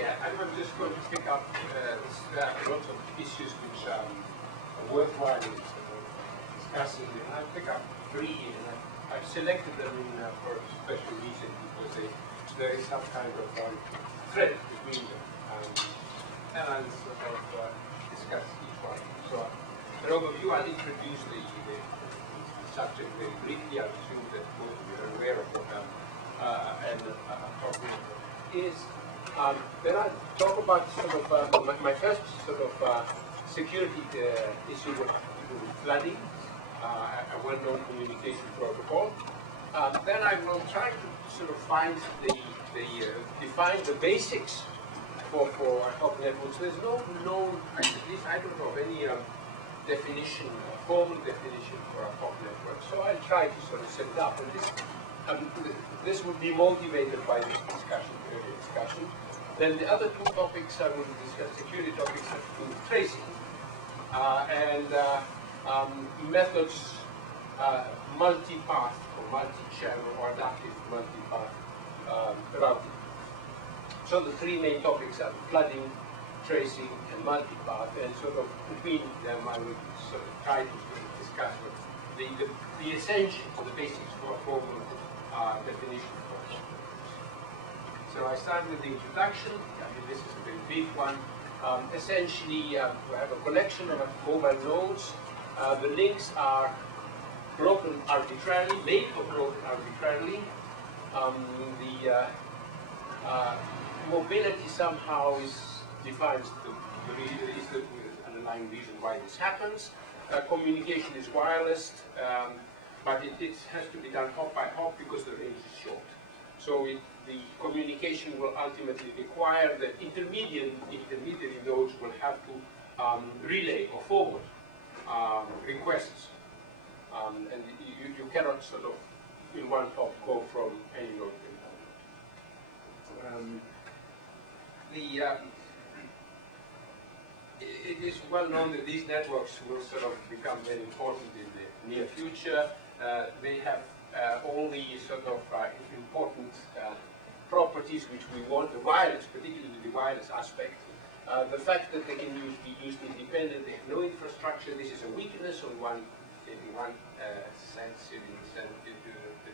Yeah, I'm just going to pick up lots of issues which are worthwhile discussing. And I'll pick up three, and I've selected them for a special reason because there is some kind of thread between them. And I'll sort of discuss each one. So, an overview, I'll introduce the subject very briefly. I assume that most of you are aware of what I'm talking about is. Then I'll talk about sort of my first sort of security issue with flooding, a well-known communication protocol. Then I will try to sort of find define the basics for ad-hoc networks. There's no known, at least I don't know of any definition, formal definition for ad-hoc networks. So I'll try to sort of set it up. And this will be motivated by this earlier discussion. Then the other two topics I will discuss, security topics, have to do with tracing and methods, multi-path or multi-channel or adaptive multi-path routing. So the three main topics are flooding, tracing, and multi-path, and sort of between them I will sort of try to sort of discuss the essentials, the basics for a formal definition. So I start with the introduction. I mean, this is a very big one. Essentially, we have a collection of mobile nodes. The links are broken arbitrarily, made or broken arbitrarily. The mobility somehow defines the underlying reason why this happens. Communication is wireless, but it has to be done hop by hop because the range is short. So the communication will ultimately require that intermediary nodes will have to relay or forward requests. And you cannot sort of, in one hop, go from any node to another. It is well known that these networks will sort of become very important in the near future. They have all the sort of important properties which we want, the wireless, particularly the wireless aspect. The fact that they can be used independently, they have no infrastructure. This is a weakness in one sense, that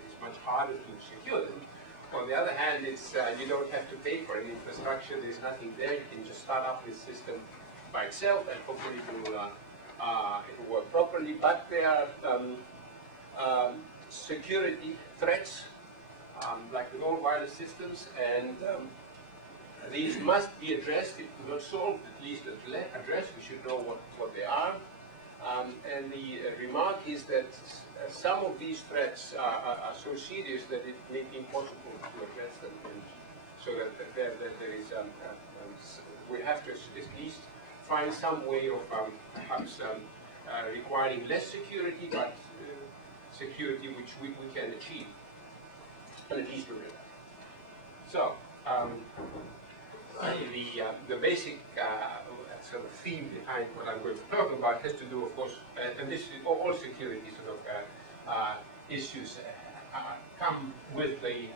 it's much harder to secure them. On the other hand, it's you don't have to pay for any infrastructure. There's nothing there. You can just start up this system by itself, and hopefully it will work properly. But there are security threats, like with all wireless systems, and these must be addressed, if not solved, at least addressed. We should know what they are. And the remark is that some of these threats are so serious that it may be impossible to address them. And so that there is, we have to at least find some way of perhaps requiring less security, but security which we can achieve, and at least remember. So the basic sort of theme behind what I'm going to talk about has to do, of course, and this is all security sort of issues come with the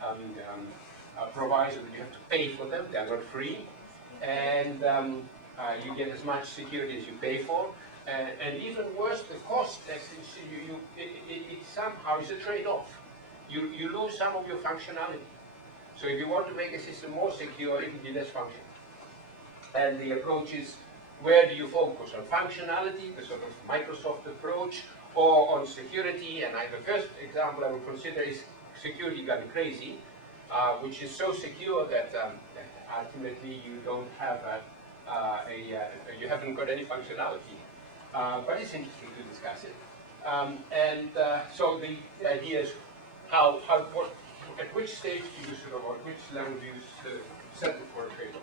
proviso that you have to pay for them. They are not free, and you get as much security as you pay for. And even worse, the cost, it somehow is a trade-off. You lose some of your functionality. So if you want to make a system more secure, it will be less functional. And the approach is, where do you focus? On functionality, the sort of Microsoft approach, or on security? And the first example I will consider is security gone crazy, which is so secure that ultimately you don't have you haven't got any functionality. But it's interesting to discuss it. So the idea is at which stage do you sort of, or at which level do you settle for a trade-off?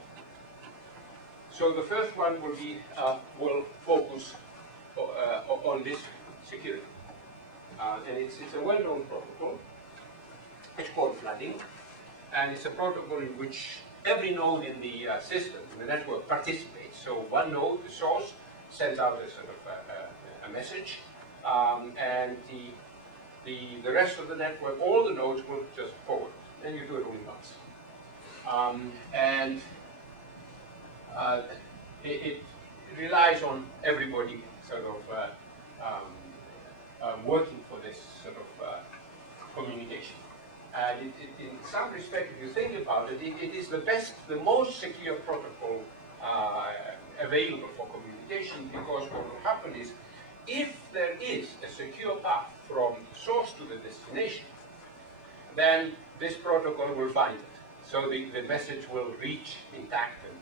So the first one will be will focus on this security, and it's a well-known protocol. It's called flooding, and it's a protocol in which every node in the system, in the network, participates. So one node, the source, sends out a sort of a message, and the rest of the network, all the nodes will just forward, and you do it only once. And it relies on everybody sort of working for this sort of communication. And in some respect, if you think about it, it is the best, the most secure protocol available for communication, because what will happen is, if there is a secure path from source to the destination, then this protocol will find it. So the message will reach intact and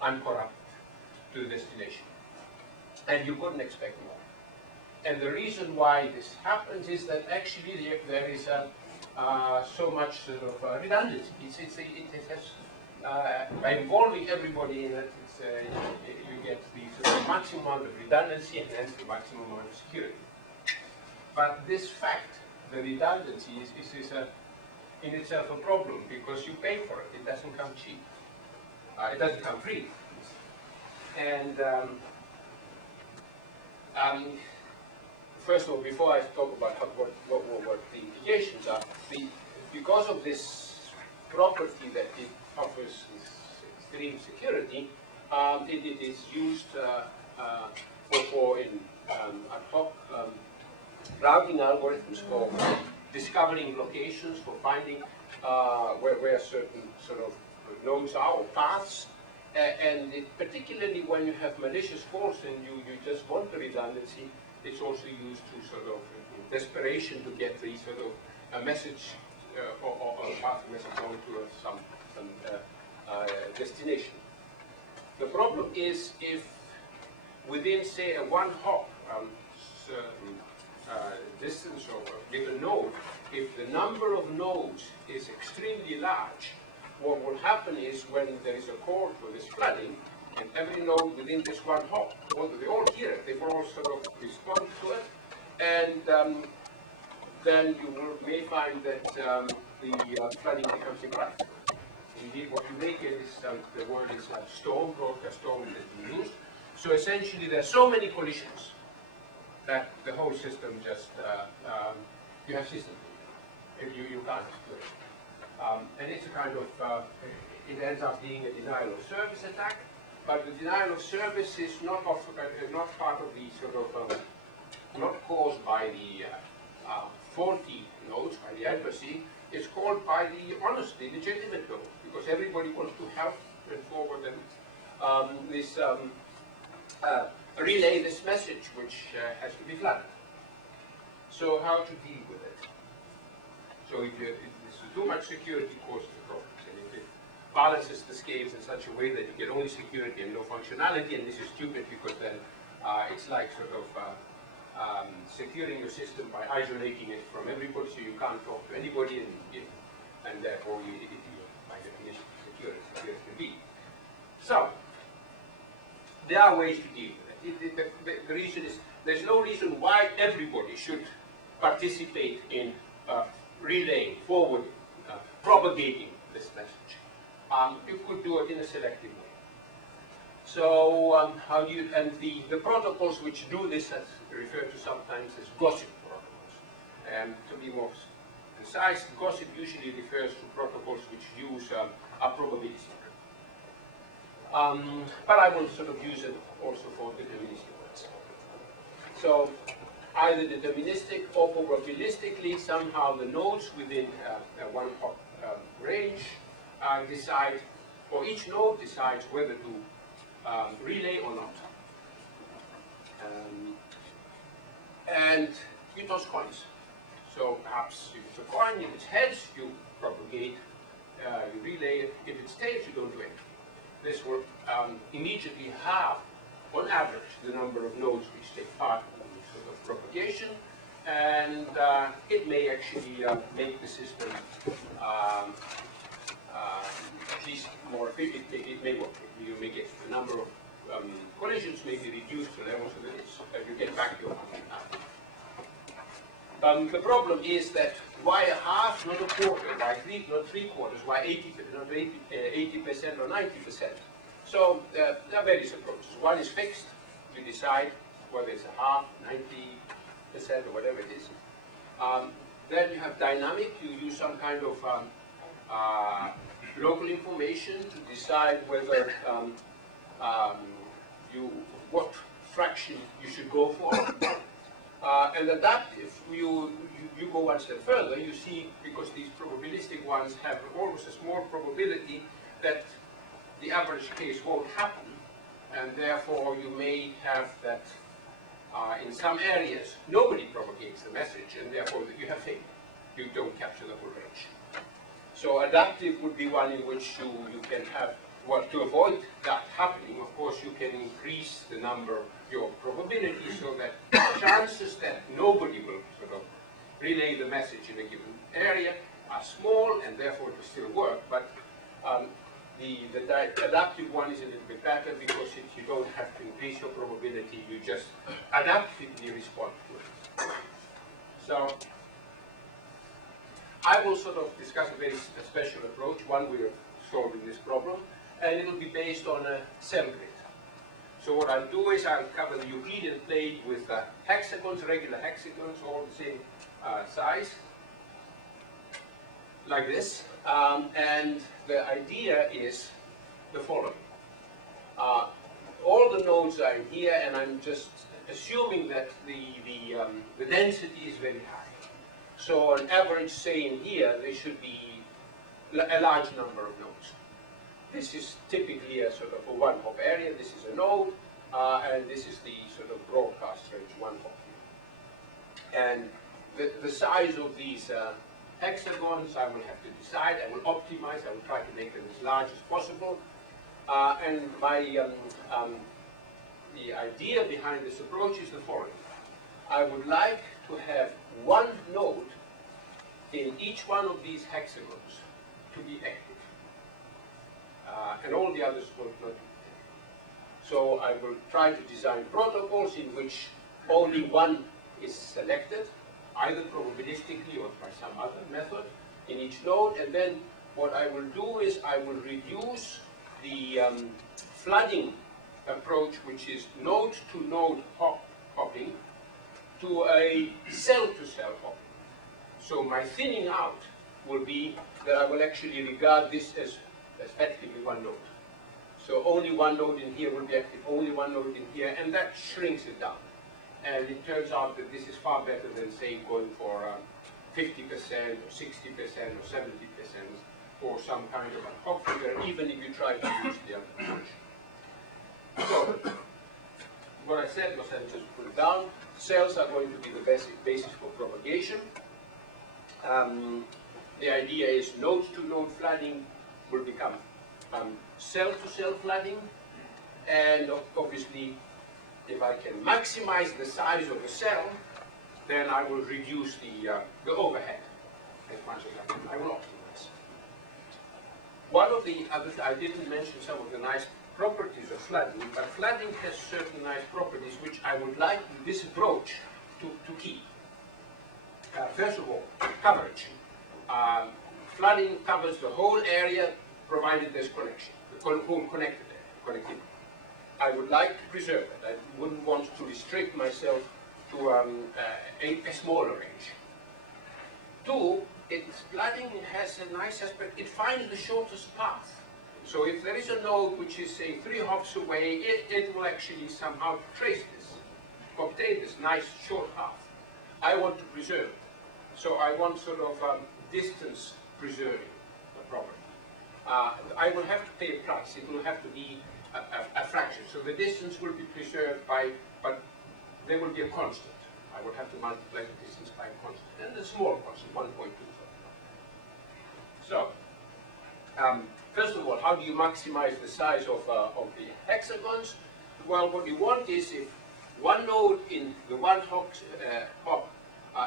uncorrupted to the destination. And you couldn't expect more. And the reason why this happens is that actually there is so much sort of redundancy. It has, by involving everybody in it, you get the sort of maximum amount of redundancy and hence the maximum amount of security. But this fact, the redundancy, is in itself a problem, because you pay for it. It doesn't come cheap. It doesn't come free. And first of all, before I talk about what the implications are, because of this property that it offers this extreme security, it is used for in ad-hoc routing algorithms, for discovering locations, for finding where certain sort of nodes are or paths. And particularly when you have malicious calls and you just want the redundancy, it's also used to sort of, in desperation, to get the sort of a message or a path message on to some destination. The problem is if within, say, a one hop distance of a given node, if the number of nodes is extremely large, what will happen is when there is a call for this flooding, and every node within this one hop, they all hear it, they will all sort of respond to it, and then you may find that the flooding becomes impractical. Indeed, what you make is, the word is storm, broadcast storm that you use. So essentially there are so many collisions that the whole system just, you have system failure. You can't do it. And it's a kind of, it ends up being a denial of service attack, but the denial of service is not part of the sort of, not caused by the faulty nodes, by the adversary. It's caused by the honest, the legitimate node, because everybody wants to help and forward them relay this message, which has to be flooded. So how to deal with it? So if too much security causes problems, and if it balances the scales in such a way that you get only security and no functionality, and this is stupid because then it's like sort of securing your system by isolating it from everybody, so you can't talk to anybody, and therefore you by definition secure as secure as can be. So there are ways to deal with it. The reason is there's no reason why everybody should participate in relaying, forwarding, propagating this message. You could do it in a selective way. So how do you, and the protocols which do this are referred to sometimes as gossip protocols. And to be more precise, gossip usually refers to protocols which use a probability. But I will sort of use it also for deterministic ones. So either deterministic or probabilistically, somehow the nodes within a one hop range decide, or each node decides whether to relay or not. And you toss coins. So perhaps if it's a coin, if it's heads, you propagate, you relay it. If it's tails, you don't do anything. This will immediately halve, on average, the number of nodes which take part in the sort of propagation, and it may actually make the system at least more efficient. It may work. You may get the number of collisions may be reduced to levels that you get back to your functionality. The problem is that why a half, not a quarter, why not three quarters, why 80% or 90%? So there are various approaches. One is fixed. You decide whether it's a half, 90%, or whatever it is. Then you have dynamic. You use some kind of local information to decide whether what fraction you should go for. And adaptive, you go one step further. You see, because these probabilistic ones have almost a small probability that the average case won't happen, and therefore you may have that in some areas nobody propagates the message, and therefore you have failure. You don't capture the full range. So adaptive would be one in which you can have, well, to avoid that happening, of course, you can increase the number, your probability, so that chances that nobody will sort of relay the message in a given area are small, and therefore it will still work. But the adaptive one is a little bit better because you don't have to increase your probability, you just adaptively respond to it. So I will sort of discuss a very special approach, one way of solving this problem, and it will be based on a cell grid. So what I'll do is I'll cover the Euclidean plane with hexagons, regular hexagons, all the same size, like this. And the idea is the following. All the nodes are in here, and I'm just assuming that the density is very high. So on average, say in here, there should be a large number of nodes. This is typically a sort of a one-hop area. This is a node, and this is the sort of broadcast range, one hop here. And the size of these hexagons, I will have to decide. I will optimize. I will try to make them as large as possible. And the idea behind this approach is the following. I would like to have one node in each one of these hexagons to be active. And all the others will not be active. So I will try to design protocols in which only one is selected, either probabilistically or by some other method in each node. And then what I will do is I will reduce the flooding approach, which is node-to-node hopping, to a cell-to-cell hopping. So my thinning out will be that I will actually regard this as effectively one node. So only one node in here will be active, only one node in here, and that shrinks it down. And it turns out that this is far better than, say, going for 50% or 60% or 70% for some kind of a hop figure, even if you try to use the other approach. So what I said was, I just put it down. Cells are going to be the basis for propagation. The idea is node-to-node flooding will become cell-to-cell flooding, and obviously, if I can maximize the size of the cell, then I will reduce the overhead as much as I can. I will optimize. One of the others, I didn't mention some of the nice properties of flooding, but flooding has certain nice properties which I would like this approach to keep. First of all, coverage. Flooding covers the whole area provided there's connection, the whole connected area, connectivity. I would like to preserve it. I wouldn't want to restrict myself to a smaller range. Two, flooding has a nice aspect. It finds the shortest path. So if there is a node which is, say, 3 hops away, it will actually somehow trace this, obtain this nice short path. I want to preserve it. So I want sort of distance preserving the property. I will have to pay a price. It will have to be a fraction. So the distance will be preserved by, but there will be a constant. I will have to multiply the distance by a constant, and a small constant, 1.2. So, first of all, how do you maximize the size of the hexagons? Well, what you want is if one node in the one hop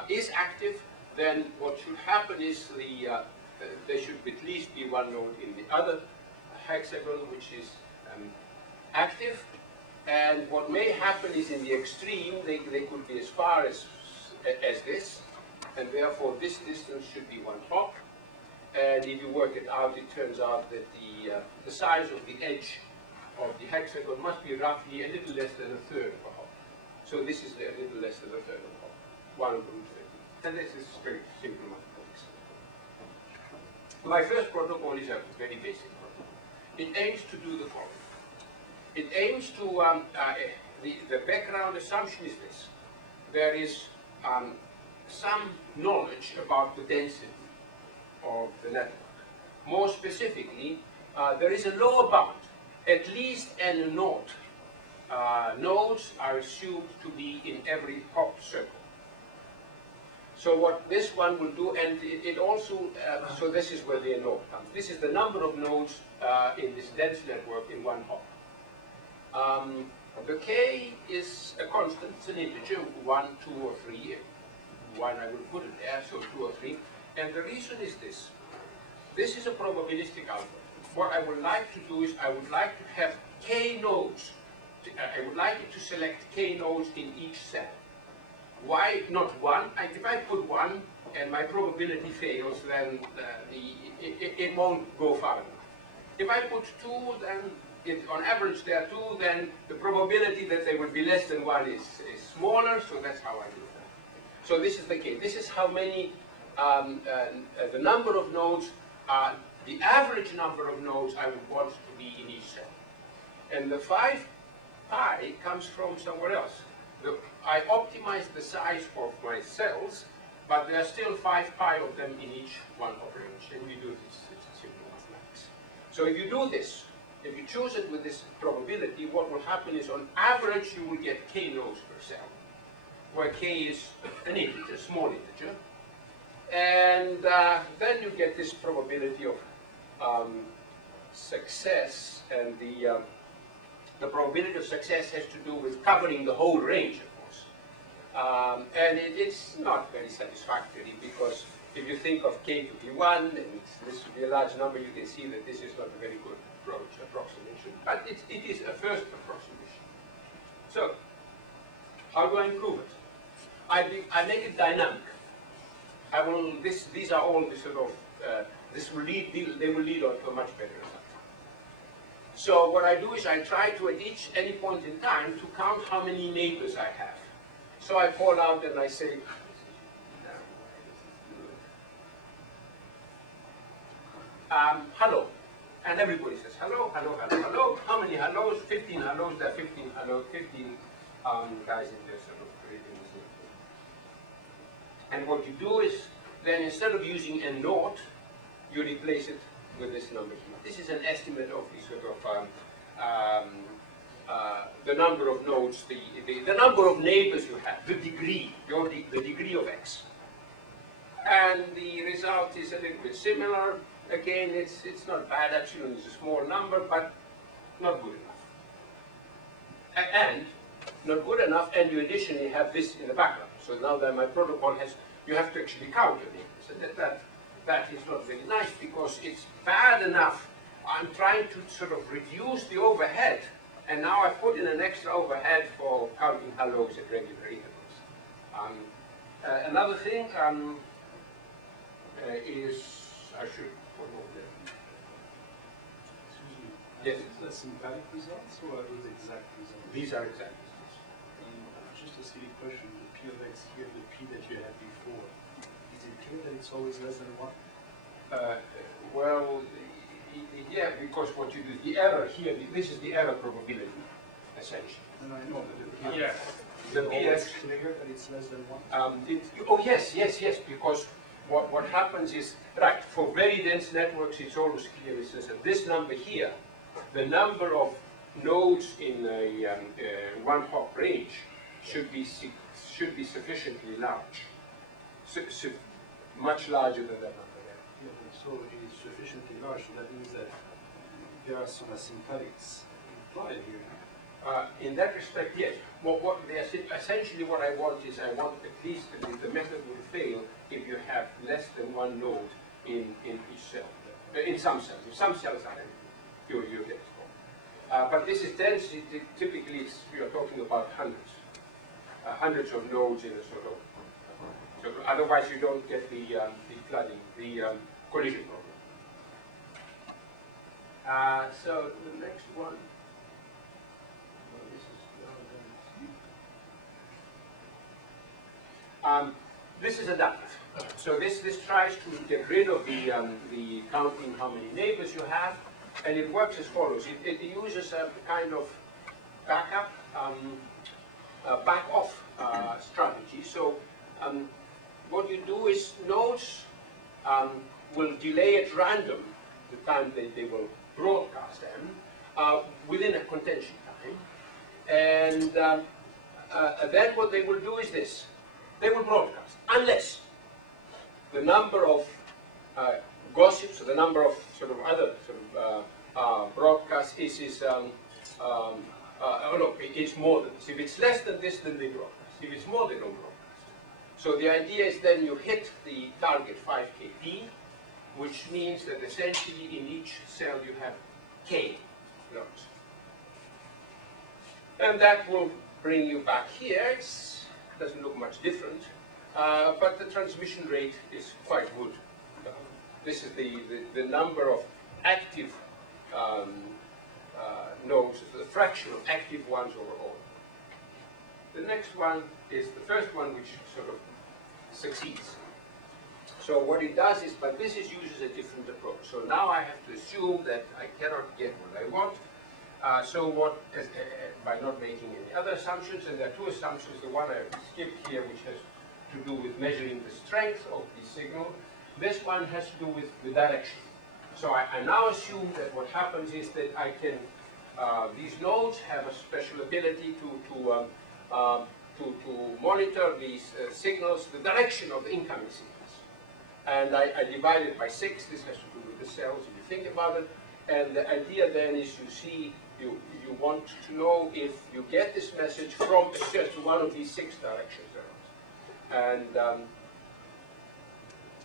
is active, then what should happen is there should at least be one node in the other hexagon which is active. And what may happen is in the extreme, they could be as far as this, and therefore this distance should be one hop. And if you work it out, it turns out that the size of the edge of the hexagon must be roughly a little less than a third of a hop. So this is a little less than a third of a hop, 1 over root 30. And this is very simple mathematics. My first protocol is a very basic protocol. It aims to do the following. It aims to, the background assumption is this. There is some knowledge about the density of the network. More specifically, there is a lower bound, at least n naught. Nodes are assumed to be in every hop circle. So what this one will do, and it also, so this is where the n naught comes. This is the number of nodes in this dense network in one hop. The k is a constant, it's an integer, 1, 2, or 3. 1 I will put it there, so 2 or 3. And the reason is this. This is a probabilistic algorithm. What I would like to do is I would like to have k nodes. I would like it to select k nodes in each cell. Why not 1? If I put 1 and my probability fails, then it won't go far enough. If I put 2, then on average there are 2, then the probability that they will be less than 1 is smaller, so that's how I do that. So this is the case. This is how many, the number of nodes, the average number of nodes I would want to be in each cell. And the 5 pi comes from somewhere else. I optimize the size of my cells, but there are still 5 pi of them in each one hop range, and we do this. It's a simple mathematics. So if you do this, if you choose it with this probability, what will happen is on average you will get k nodes per cell, where k is an integer, a small integer, and then you get this probability of success, and the probability of success has to do with covering the whole range, of course. And it's not very satisfactory, because if you think of k to be 1, and this to be a large number, you can see that this is not a very good approximation. But it is a first approximation. So, how do I improve it? I make it dynamic. These are all the sort of, they will lead on to a much better result. So what I do is I try to, at any point in time, to count how many neighbors I have. So I call out and I say, hello. And everybody says, hello, hello, hello, hello. How many hellos? 15 hellos. There are 15 hellos, 15 guys in there sort of creating the same thing. And what you do is, then instead of using n naught, you replace it with this number here. This is an estimate of the sort of the number of nodes, the number of neighbors you have, the degree, the degree of x. And the result is a little bit similar. Again, it's not bad. Epsilon is a small number, but not good enough. And not good enough, and you additionally have this in the background. So now that my protocol has, you have to actually count it. So that is not very nice, because it's bad enough. I'm trying to sort of reduce the overhead, and now I put in an extra overhead for counting hellos at regular intervals. Another thing is, I should put over there. Yes. Is that sympathetic results or are those exact results? These are exact results. Just a silly question, the P of x here, the P that you had before, is it clear that it's always less than 1? Well, yeah, because what you do, the error here, this is the error probability, essentially. And I know that Yeah. The PS clear that it's less than 1? Oh yes, because what happens is, right, for very dense networks, it's always clear. It says that this number here, the number of nodes in a one hop range should be sufficiently large, much larger than that number there. Yeah, so it is sufficiently large, so that means that there are some asymptotics implied here. In that respect, yes. Essentially what I want is, I want at least the method will fail if you have less than 1 node in each cell. In some cells. If some cells are empty, you get it. But this is dense. Typically, we are talking about hundreds. Hundreds of nodes in a sort of. So otherwise, you don't get the flooding, the collision problem. So the next one. This is adaptive. So this tries to get rid of the counting how many neighbors you have, and it works as follows. It uses a kind of backup, back-off strategy. So what you do is nodes will delay at random the time they will broadcast them within a contention time. And then what they will do is this. They will broadcast, unless the number of gossips, or the number of sort of other sort of broadcasts is oh no, it's more than this. If it's less than this, then they broadcast. If it's more, they don't broadcast. So the idea is then you hit the target 5kp, which means that essentially in each cell you have k nodes. And that will bring you back here. It doesn't look much different, but the transmission rate is quite good. This is the number of active nodes, the fraction of active ones overall. The next one is the first one, which sort of succeeds. So what it does is, but this uses a different approach. So now I have to assume that I cannot get what I want. By not making any other assumptions, and there are two assumptions. The one I skipped here, which has to do with measuring the strength of the signal. This one has to do with the direction. So I now assume that what happens is that I can, these nodes have a special ability to monitor these signals, the direction of the incoming signals. And I divide it by 6. This has to do with the cells, if you think about it. And the idea then is you want to know if you get this message from just one of these 6 directions or not. And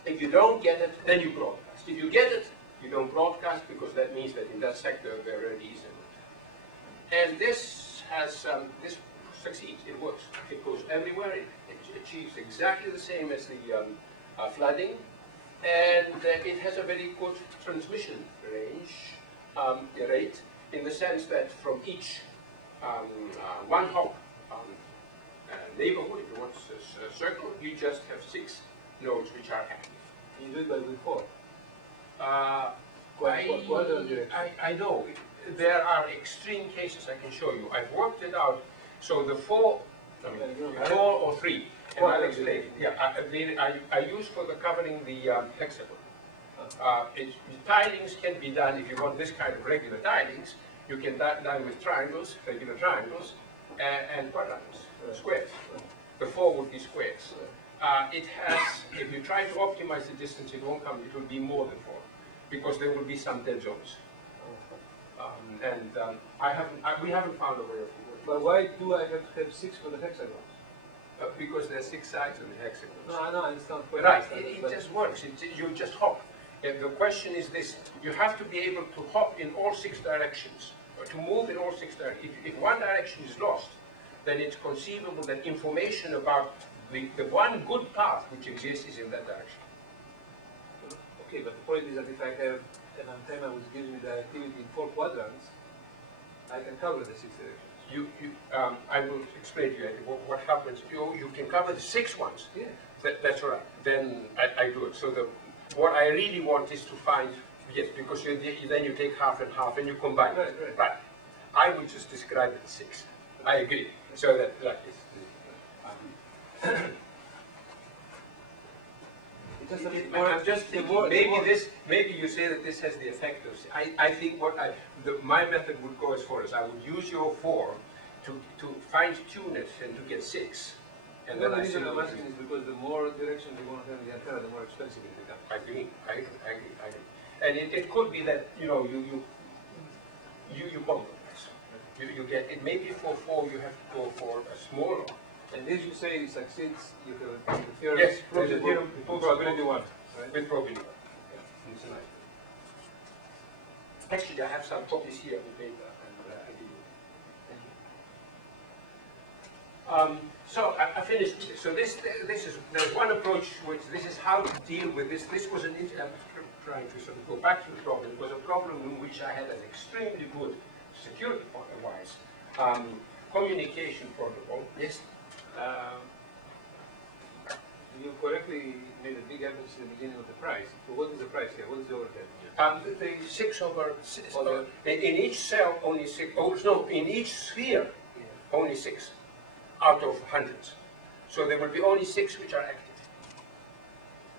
if you don't get it, then you broadcast. If you get it, you don't broadcast, because that means that in that sector there already is a node. And this has this succeeds. It works. It goes everywhere. It achieves exactly the same as the flooding, and it has a very good transmission rate, in the sense that from each one hop neighborhood, if you want a circle, you just have 6 nodes which are active. You do it by with 4. I know. There are extreme cases I can show you. I've worked it out. So the 4 or 3, and I'll explain. Yeah, I use for the covering the hexagon. Tilings can be done, if you want this kind of regular tilings, you can done with triangles, regular triangles, and quadrangles, squares. The 4 would be squares. It has, if you try to optimize the distance, it won't come, it will be more than 4, because there will be some dead zones. We haven't found a way of it. But why do I have to have 6 for the hexagons? Because there are 6 sides of the hexagon. No, I know, I understand. Right, it just works. You just hop. And the question is this: you have to be able to hop in all 6 directions, or to move in all 6 directions. If one direction is lost, then it's conceivable that information about the one good path which exists is in that direction. Okay, but the point is that if I have an antenna which gives me directivity in 4 quadrants, I can cover the 6 directions. I will explain to you what happens. You can cover the 6 ones. Yeah. That's right. Then I do it. So what I really want is to find, yes, because then you take half and half and you combine. Right. But I would just describe it as 6. I agree. So that is. I'm just thinking, maybe you say that this has the effect of, I think my method would go as follows. I would use your 4 to fine tune it and to get 6. And then the reason I'm asking is because the more directions you want to have in the antenna, the more expensive it becomes. I agree. And it could be that, you compromise. You get, it maybe for 4 you have to go for a smaller. And as you say, it succeeds, you have the theorem. Yes, probability 1. Right? With probability 1. Yeah. It's nice. Actually, I have some copies here of the data, and I give you. Thank you. So I finished with this. So there's one approach which this is how to deal with this. This was I'm trying to sort of go back to the problem. It was a problem in which I had an extremely good security-wise communication protocol. Yes. You correctly made a big emphasis at the beginning of the price. So what is the price here? What is the overhead? The 6 over 6. In each cell, only 6. Oh, no, in each sphere, only 6 out of hundreds. So there will be only 6 which are active.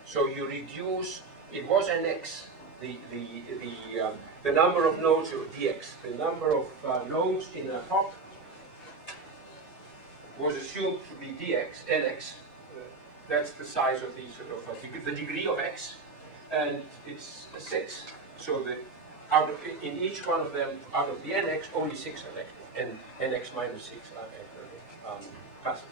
So you reduce. It was NX, the number of nodes, or DX, the number of nodes in Ad-Hoc was assumed to be DX, NX. That's the size of the sort of the degree of X, and it's 6. So that in each one of them, out of the NX, only 6 are active, and NX minus 6 are passive.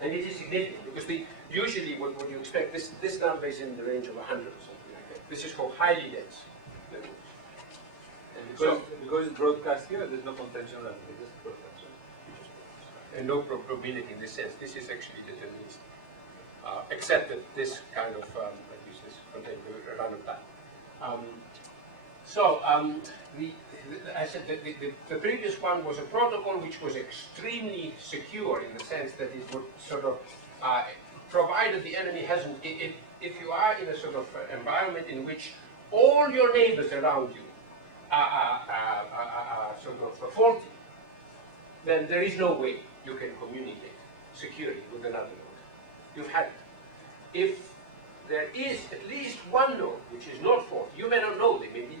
And it is significant because usually what you expect, this number is in the range of 100 or something like that. This is called highly dense. And because it's broadcast here, there's no contention around it, it's just broadcast. And no probability in this sense. This is actually deterministic, except that this kind of uses contain a random time. I said that the previous one was a protocol which was extremely secure in the sense that it would sort of, provided the enemy hasn't, if you are in a sort of environment in which all your neighbors around you are sort of faulty, then there is no way you can communicate securely with another node. You've had it. If there is at least one node which is not faulty, you may not know, they may be,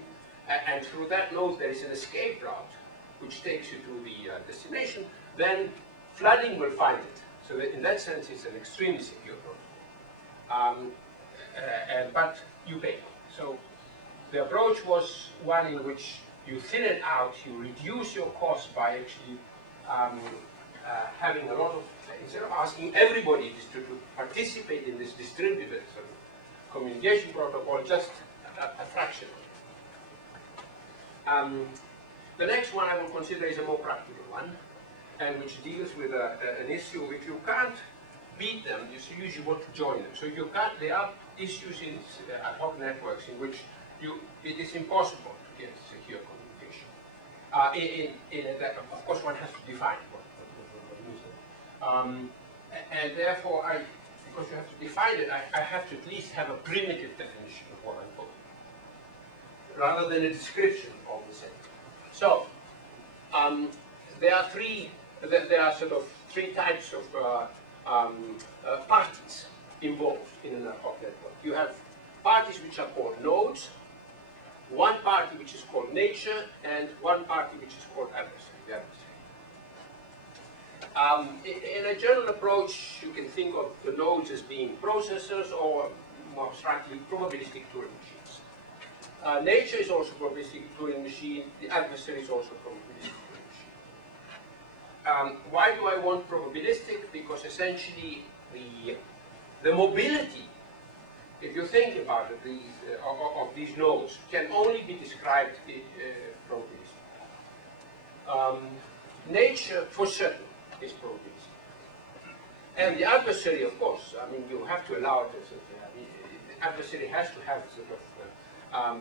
and through that node there is an escape route which takes you to the destination, then flooding will find it. So that in that sense it's an extremely secure protocol. But you pay. So the approach was one in which you thin it out, you reduce your costs by actually having a lot of, instead of asking everybody to participate in this distributed sort of communication protocol, just a fraction. The next one I will consider is a more practical one, and which deals with an issue. If you can't beat them, you usually want to join them. So you can't. There are issues in ad-hoc networks in which it is impossible to get secure communication. Of course, one has to define what it means. And therefore, because you have to define it, I have to at least have a primitive definition of what I'm talking about, rather than a description of the setting. So there are sort of three types of parties involved in an ad-hoc network. You have parties which are called nodes, one party which is called nature, and one party which is called adversary, the adversary. In a general approach, you can think of the nodes as being processors, or more abstractly, probabilistic Turing machines. Nature is also probabilistic Turing machine. The adversary is also probabilistic Turing machine. Why do I want probabilistic? Because essentially the mobility, if you think about it, of these nodes can only be described probabilistic. Nature, for certain, is probabilistic. And the adversary, of course, I mean, you have to allow it. The adversary has to have sort of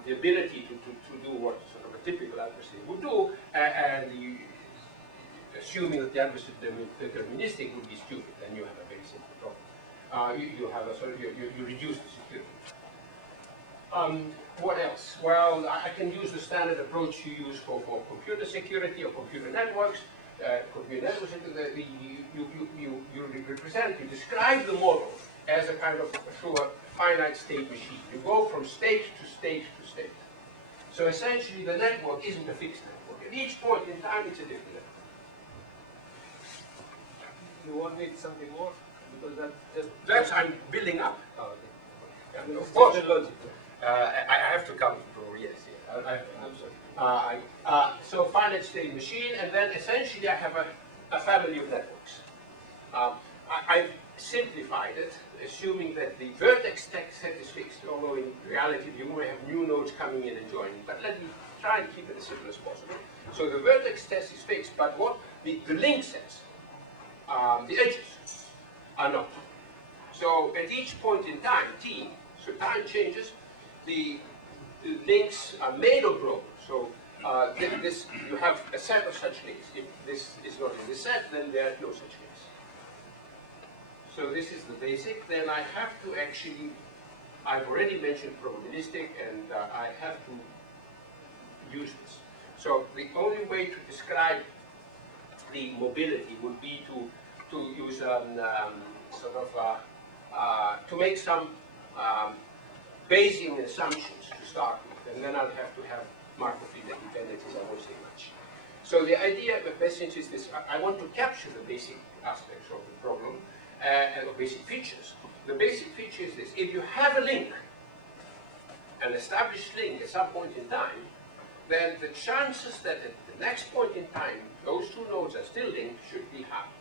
the ability to do what sort of a typical adversary would do, and assuming that the adversary deterministic would be stupid, then you have a very simple problem. You reduce the security. What else? Well, I can use the standard approach you use for computer security or computer networks. Computer networks, you describe the model as a kind of through a finite state machine. You go from state to state to state. So essentially, the network isn't a fixed network. At each point in time, it's a different network. You want me something more? Because that's I'm building up. Oh, okay. Yeah, of course. Logic. I have to come to yes. I'm sorry. So finite state machine, and then essentially I have a family of networks. I've simplified it, assuming that the vertex set is fixed, although in reality you may have new nodes coming in and joining. But let me try and keep it as simple as possible. So the vertex test is fixed, but what the link sets, the edges, are not. So at each point in time, t, so time changes, the links are made or broken. So you have a set of such links. If this is not in the set, then there are no such links. So this is the basic. Then I have to actually, I've already mentioned probabilistic, and I have to use this. So the only way to describe the mobility would be to use sort of to make some Bayesian assumptions to start with, and then I'll have to have Markov field dependencies. I won't say much. So the idea of Bayesian is this: I want to capture the basic aspects of the problem and the basic features. The basic feature is this: if you have a link, an established link at some point in time, then the chances that at the next point in time those two nodes are still linked should be high.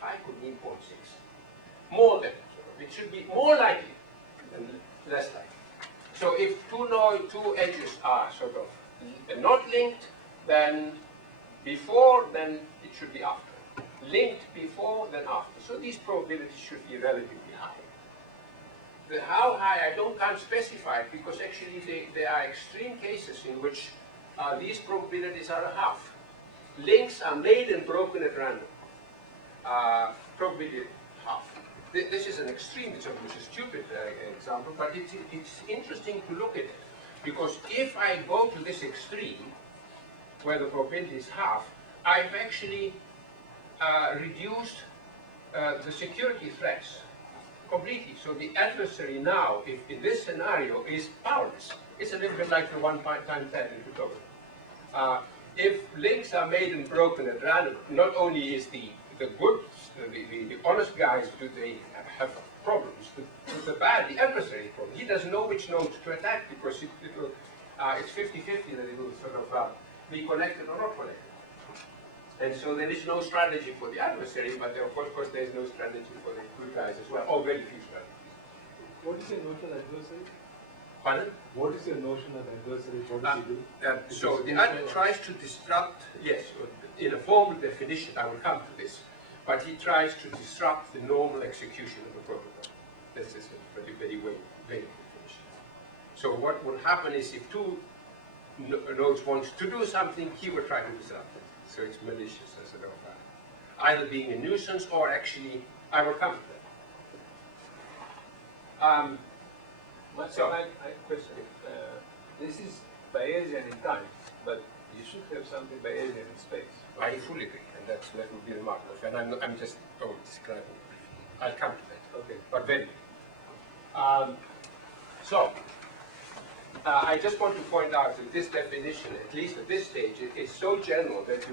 High could mean 0.6. More than, it should be more likely than less likely. So if two edges are sort of not linked, then before, then it should be after. Linked before, then after. So these probabilities should be relatively high. The how high, can't specify it, because actually there are extreme cases in which these probabilities are a half. Links are made and broken at random. Probability half. This is an extreme, it's a stupid example, but it's interesting to look at it. Because if I go to this extreme, where the probability is half, I've actually reduced the security threats completely. So the adversary now, if in this scenario, is powerless. It's a little bit like the 1 times 10 in cryptography. If links are made and broken at random, not only is the good, the honest guys, do they have problems, the bad, the adversary problem. He doesn't know which node to attack, because it's 50-50 that it will sort of be connected or not connected. And so there is no strategy for the adversary, but there, of course there is no strategy for the good guys as well, or very few strategies. What is your notion of adversary? Pardon? What is your notion of adversary? What does he do? So the adversary tries to disrupt, yes, in a formal definition, I will come to this, but he tries to disrupt the normal execution of the protocol. This is a very, very vague definition. So what will happen is, if two nodes want to do something, he will try to disrupt it. So it's malicious, as sort of either being a nuisance or actually, I will come to that. So, I question. This is Bayesian in time, but you should have something Bayesian in space. I fully agree, and that would be the Markov, and I'm just describing it briefly. I'll come to that. Okay. But very I just want to point out that this definition, at least at this stage, is so general that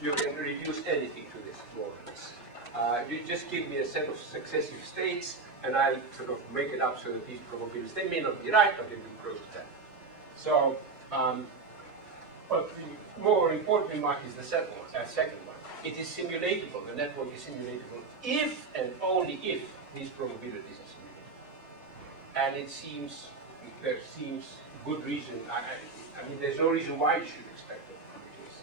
you can reduce anything to this, more or less. You just give me a set of successive states, and I sort of make it up so that these probabilities, they may not be right, but they will be close to that. So, but the more important remark is the second one. It is simulatable, the network is simulatable if and only if these probabilities are simulatable. And it seems, there seems good reason, I mean there's no reason why you should expect that to be the case.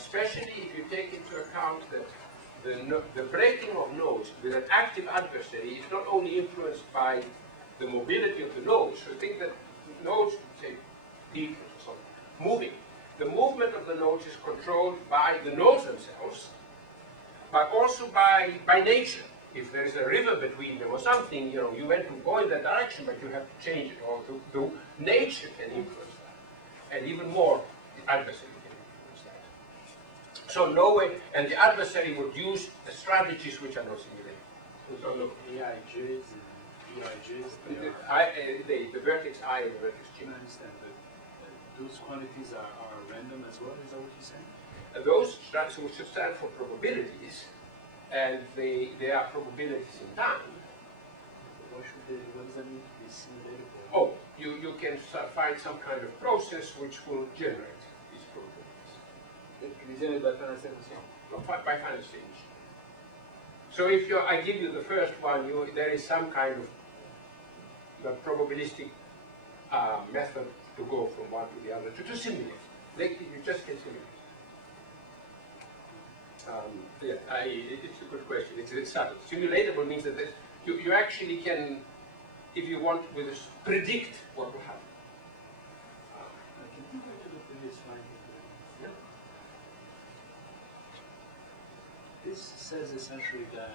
Especially if you take into account that the breaking of nodes with an active adversary is not only influenced by the mobility of the nodes. So think that nodes, say, deep or something, moving. The movement of the nodes is controlled by the nodes themselves, but also by nature. If there is a river between them or something, you want to go in that direction, but you have to change it, or the nature can influence that. And even more, the adversary can influence that. So no way, and the adversary would use the strategies which are not simulated. So look, AIJs and EIJs, the vertex I and the vertex J. I understand, but those quantities are random as well, is that what you're saying? Those strategies should stand for probabilities, and they are probabilities in time. What does that mean to be simulated? Oh, you can find some kind of process which will generate these probabilities. By finite stage. So if I give you the first one, there is some kind of probabilistic method to go from one to the other to simulate. You just can simulate. It's a good question. It's subtle. Simulatable means that you actually can, if you want, predict what will happen. Can you go to the previous slide? Yeah. This says essentially that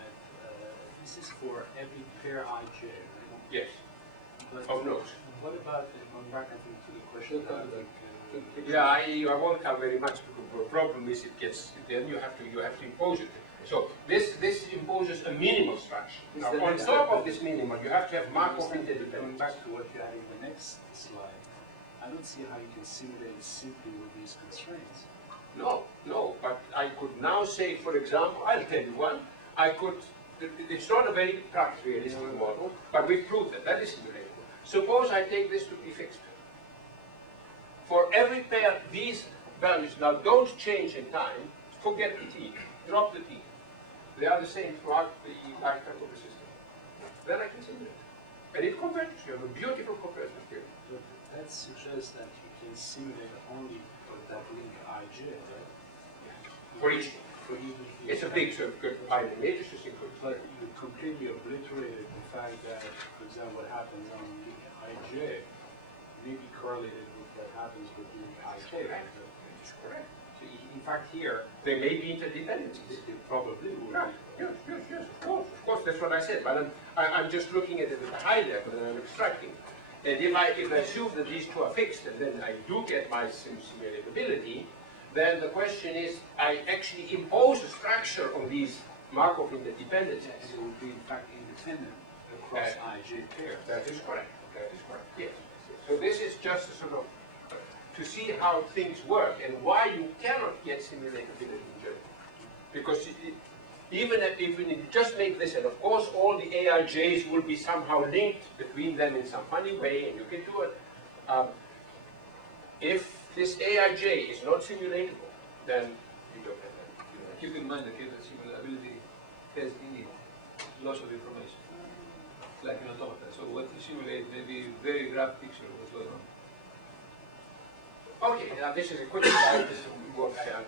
This is for every pair ij, right? Yes, But of nodes. what about, going back I think to the question about Yeah, I won't have very much because the problem is it gets then you have to impose it. So this imposes a minimal structure. Now on top of this minimal you have to have Markov going interdependence. back to what you had in the next slide, I don't see how you can simulate it simply with these constraints. No, but I could now say, for example, I'll tell you one. I could. It's not a very practical realistic model, but we proved that is simulatable. Suppose I take this to be fixed. For every pair, these values now don't change in time. Forget the t. Drop the t. They are the same throughout the lifetime of the system. Then I can simulate. And it converges. You have a beautiful convergence theory. But that suggests that you can simulate only for that link ij, right? For each. For even It's a big sort of good binary matrices include. But you completely obliterated the fact that, for example, what happens on link ij may be correlated with what happens with link ik. Correct. It's correct. So in fact here, There may be interdependencies. It probably will Yeah, be. yes, of course, that's what I said. But I'm just looking at it at a high level and I'm extracting. And if I assume that these two are fixed and then I do get my simulatability, then the question is, I actually impose a structure on these Markov interdependencies. Yes, it will be in fact independent across ij pairs. That is correct. That is correct. Yes. So this is just a sort of to see how things work and why you cannot get simulatability in general. Because even if you just make this, and of course all the AIJs will be somehow linked between them in some funny way, and you can do it. If this AIJ is not simulatable, then you don't have that. Keep in mind that simulability has in it lots of information, like an automata. So what you simulate may be a very rough picture of what's going on. Okay, now this is a quick slide.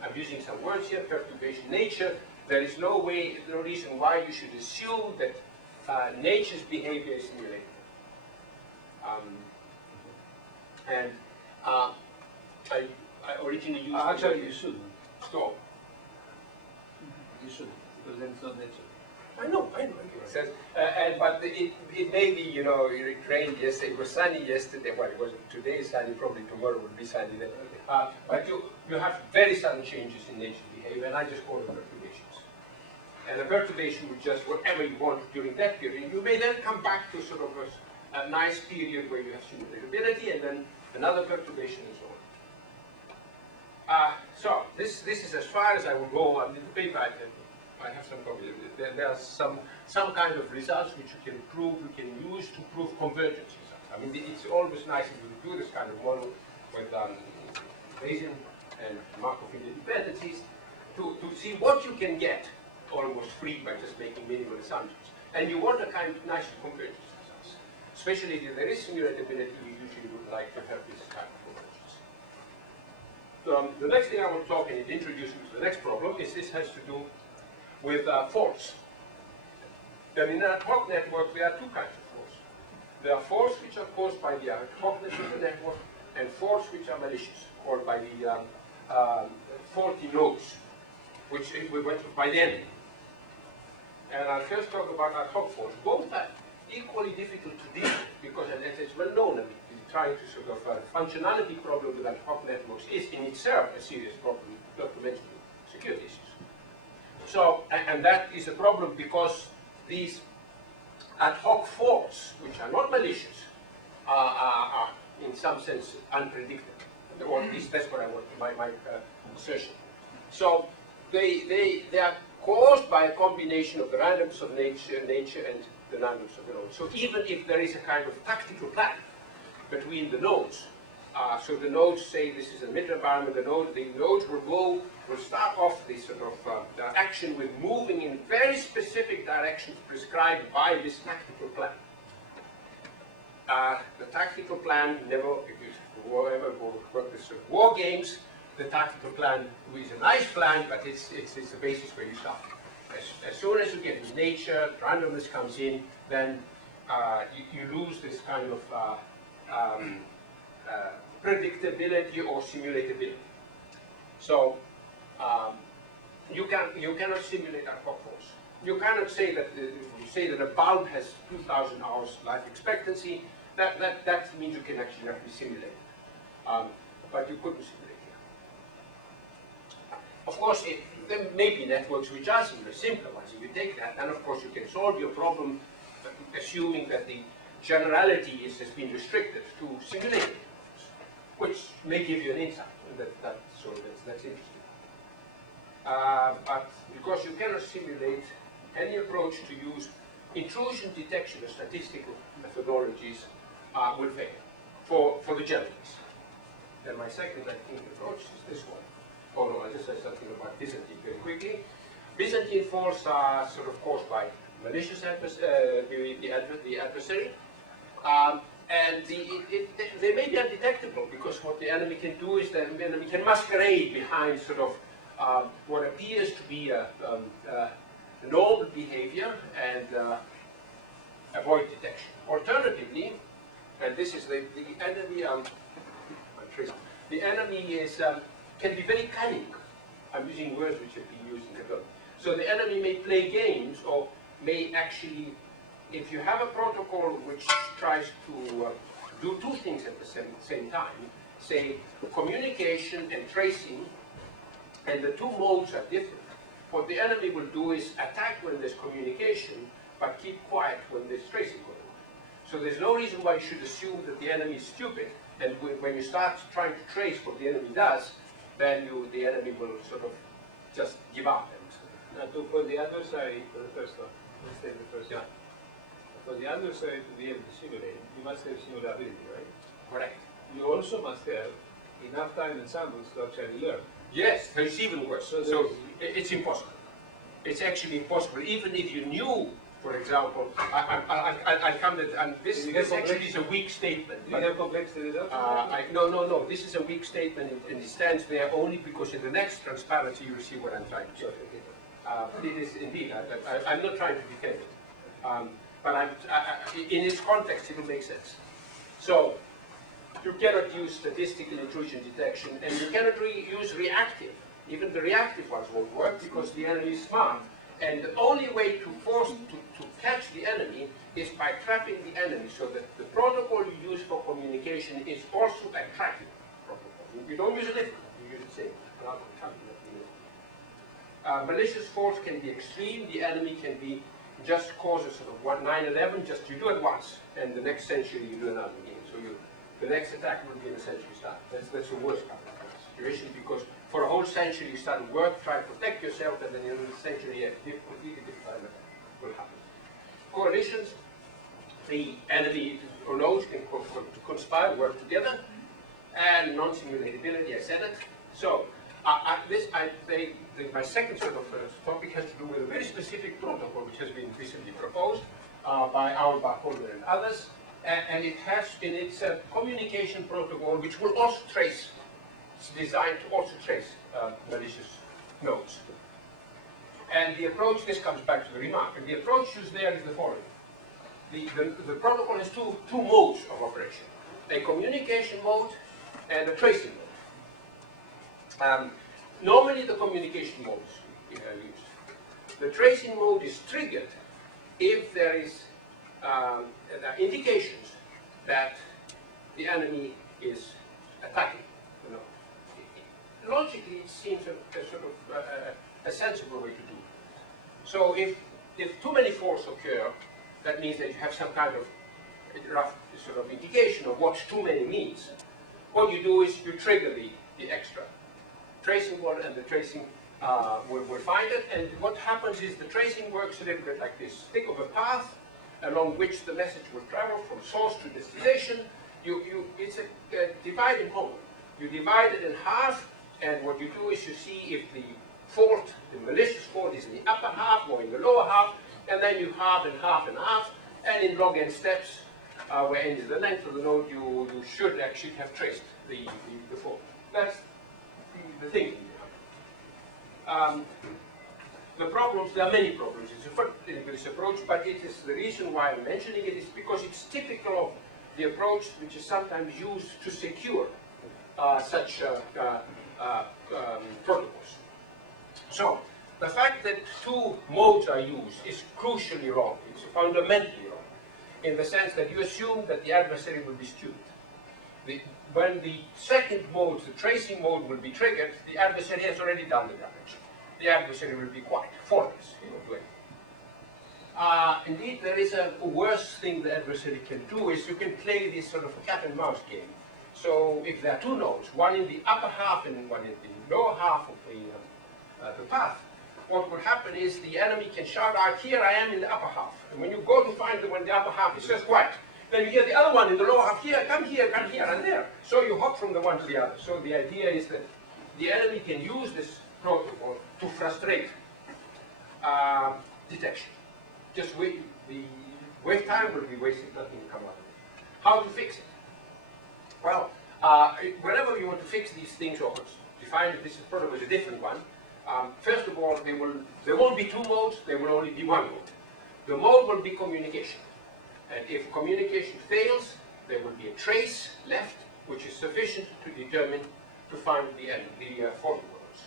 I'm using some words here, perturbation nature. There is no reason why you should assume that nature's behavior is simulated. I originally used Actually, you shouldn't. storm. You shouldn't, because then it's not nature. I know. It says, but it may be, it rained yesterday, it was sunny yesterday, well, it wasn't today is sunny, probably tomorrow will be sunny then. But you have very sudden changes in nature's behavior, and I just call them perturbations. And a perturbation is just whatever you want during that period. You may then come back to sort of a nice period where you have simulatability, and then another perturbation and so on. So this is as far as I will go. In the paper I have some copies. There are some kind of results which you can prove, you can use to prove convergence results. I mean, it's always nice if you do this kind of model with Bayesian and Markov interdependencies to see what you can get almost free by just making minimal assumptions. And you want a kind of nice convergence results. Especially if there is simulatability, you usually would like to have this kind of convergence. The next thing I will talk and introduce you to the next problem is this has to do with faults. And in an ad-hoc network, there are two kinds of faults. There are faults which are caused by the ad-hocness of the network, and faults which are malicious, called by the faulty nodes, which we went to by the enemy. And I'll first talk about ad-hoc faults. Both are equally difficult to deal with, because as it's well known, I mean, trying to sort of functionality problem with ad-hoc networks is in itself a serious problem, not to mention security issues. So, and that is a problem because these ad hoc faults, which are not malicious, are in some sense unpredictable. Or at least that's what I want, my assertion. So they are caused by a combination of the randomness of nature and the randomness of the nodes. So even if there is a kind of tactical plan between the nodes, so the nodes say this is a mid-environment, the nodes will start off this sort of action with moving in very specific directions prescribed by this tactical plan. The tactical plan never, if you ever work with war games, the tactical plan is a nice plan, but it's the basis where you start. As soon as you get this nature, randomness comes in, then you lose this kind of predictability or simulatability. So you cannot simulate ad hoc faults. you cannot say that you say that a bulb has 2,000 hours life expectancy. That means you can actually simulate it. But you couldn't simulate here. Of course, there may be networks which are simpler ones. If you take that, then of course you can solve your problem, assuming that the generality has been restricted to simulated networks, which may give you an insight. That's interesting. But because you cannot simulate, any approach to use intrusion detection or statistical methodologies will fail for the generalists. Then my second, I think, approach is this one. Oh no, I'll just say something about Byzantine very quickly. Byzantine faults are sort of caused by malicious the adversary. And they may be undetectable because what the enemy can do is that the enemy can masquerade behind sort of what appears to be a normal behavior and avoid detection. Alternatively, and this is the enemy. The enemy is can be very cunning. I'm using words which have been used in the book. So the enemy may play games, or may actually, if you have a protocol which tries to do two things at the same time, say communication and tracing, and the two modes are different, what the enemy will do is attack when there's communication, but keep quiet when there's tracing going on. So there's no reason why you should assume that the enemy is stupid, and when you start trying to trace what the enemy does, then the enemy will sort of just give up. And for the adversary, for the first one, let's take the first one. For the adversary to be able to simulate, you must have simulability, right? Correct. You also must have enough time and samples to actually learn. Yes, it's even worse. So it's impossible. It's actually impossible. Even if you knew, for example, I'll come to, and this actually is a weak statement. Do you have complexity results? No. This is a weak statement, and it stands there only because in the next transparency you'll see what I'm trying to say. It is indeed. I'm not trying to defend it, but in its context it will make sense. So you cannot use statistical intrusion detection, and you cannot use reactive. Even the reactive ones won't work because the enemy is smart. And the only way to catch the enemy is by trapping the enemy, so that the protocol you use for communication is also a tracking protocol. You don't use a different, you use the same. Malicious faults can be extreme. The enemy can be just cause a sort of 9/11, just you do it once, and the next century you do another game. So the next attack will be in a century start. That's the worst kind of situation, because for a whole century you start work, try to protect yourself, and then in the century a completely different kind of attack will happen. Coalitions, the enemy or nodes can conspire, work together, and non-simulatability, I said it. So my second sort of topic has to do with a very specific protocol which has been recently proposed by Auerbach, Holder, and others, and it has in its communication protocol which will also trace. It's designed to also trace malicious nodes. And the approach, this comes back to the remark, and the approach used there is the following. The protocol has two modes of operation, a communication mode and a tracing mode. Normally the communication mode is used. The tracing mode is triggered if there is indications that the enemy is attacking the node. Logically, it seems a sort of a sensible way to do it. So if too many faults occur, that means that you have some kind of rough sort of indication of what too many means. What you do is you trigger the extra tracing one, and the tracing will find it. And what happens is the tracing works a little bit like this. Think of a path along which the message will travel from source to destination. It's a dividing hole. You divide it in half, and what you do is you see if the fault, the malicious fault, is in the upper half or in the lower half, and then you halve and half and half, and in log n steps, where n is the length of the node, you should actually have traced the fault. That's the thinking behind. The problems, there are many problems in this approach, but it is the reason why I'm mentioning it is because it's typical of the approach which is sometimes used to secure such protocols. So, the fact that two modes are used is crucially wrong. It's fundamentally wrong, in the sense that you assume that the adversary will be stupid. When the second mode, the tracing mode, will be triggered, the adversary has already done the damage. The adversary will be quiet, formless, he won't do anything. Indeed, there is a worse thing the adversary can do, is you can play this sort of a cat and mouse game. So if there are two nodes, one in the upper half and one in the lower half of the path, what will happen is the enemy can shout out, here I am in the upper half. And when you go to find the one in the upper half, it's just quiet. Then you hear the other one in the lower half, here, come here, and there. So you hop from the one to the other. So the idea is that the enemy can use this protocol to frustrate detection. Just wait, the wait time will be wasted, nothing will come out of it. How to fix it? Well, whenever you want to fix these things or define if this protocol is a different one, first of all, there won't be two modes, there will only be one mode. The mode will be communication. And if communication fails, there will be a trace left, which is sufficient to determine, to find the faulty modes.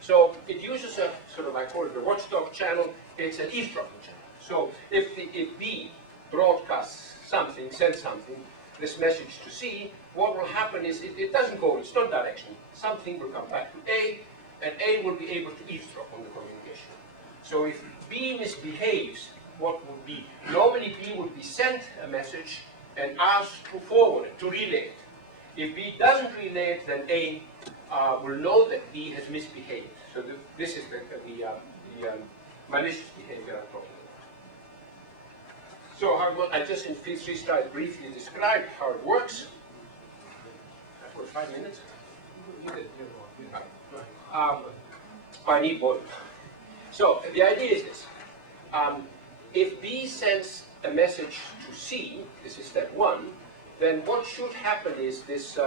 So it uses a sort of, I call it the watchdog channel, it's an eavesdropping channel. So if B broadcasts something, sends something, this message to C, what will happen is it doesn't go, it's not direction. Something will come back to A, and A will be able to eavesdrop on the communication. So if B misbehaves, what would be? Normally B would be sent a message and asked to forward it, to relay it. If B doesn't relay it, then A will know that B has misbehaved. So this is the malicious behavior I'm talking about. So I just in 3 slides briefly describe how it works. For 5 minutes? I need more. So the idea is this. If B sends a message to C, this is step 1, then what should happen is this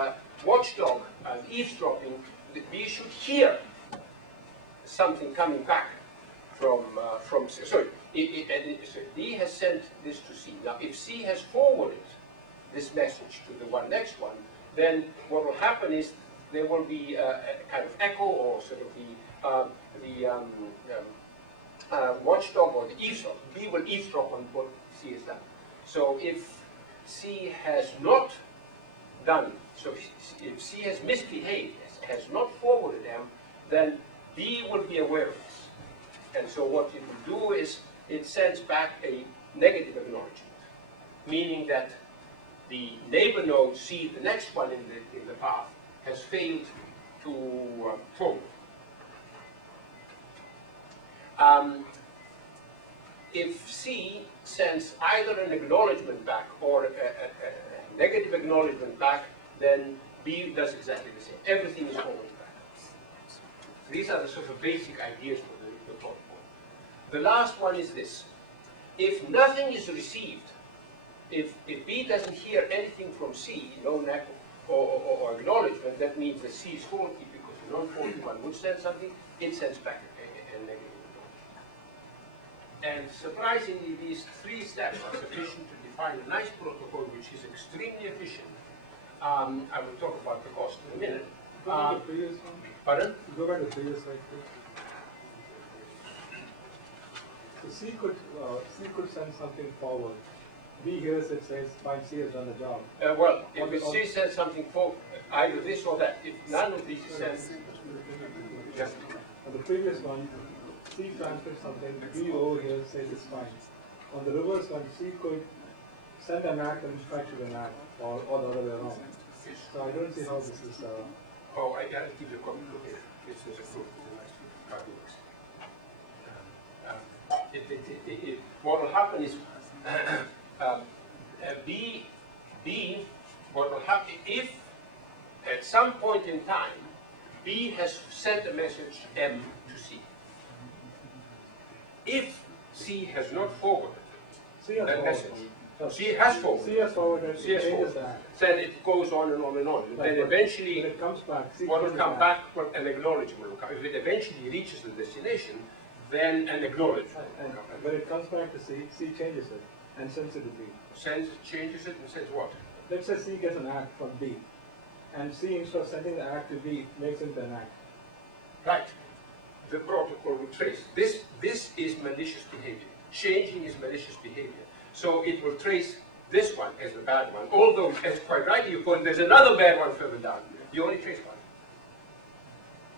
watchdog eavesdropping, B should hear something coming back from sorry, D has sent this to C. Now, if C has forwarded this message to the next one, then what will happen is there will be a kind of echo or sort of the watchdog or the eavesdrop. B will eavesdrop on what C has done. So if C has not done, so if C has misbehaved, has not forwarded them, then B will be aware of this. And so what it will do is it sends back a negative acknowledgement, meaning that the neighbor node C, the next one in the path, has failed to forward. If C sends either an acknowledgement back or a negative acknowledgement back, then B does exactly the same. Everything is forwarded back. These are the sort of basic ideas for the protocol. The last one is this. If nothing is received, if B doesn't hear anything from C, no echo or acknowledgement, that means that C is faulty, because the non-faulty one would send something, it sends back a negative acknowledgement. And surprisingly, these 3 steps are sufficient to define a nice protocol which is extremely efficient. I will talk about the cost in a minute. Go back to the previous one. Pardon? Go back to the previous slide, please. So C could send something forward. B hears it, says, fine, C has done the job. Well, if C says something for either this or that, if none of these is sent, just On the previous one, C transmits something, B over here says it's fine. On the reverse one, C could send an act and instruct you an act, or the other way around. So I don't see how this is... Oh, I gotta give you a copy. Okay. This is a proof. How it works. What will happen is what will happen if at some point in time B has sent a message M to C. If C has not forwarded that message, C has forwarded. C has forwarded. C has forwarded. Then it goes on and on and on. Right, then eventually, when it comes back, what will come back, an acknowledgement will come. If it eventually reaches the destination, then an acknowledgement will And come back. when it comes back to C, C changes it and sends it to B. Changes it and says what? Let's say C gets an act from B, and C, instead of sending the act to B, makes it an act. Right. the protocol will trace. This is malicious behavior. Changing is malicious behavior. So it will trace this one as the bad one, although, as quite rightly you point, there's another bad one further down. You only trace one.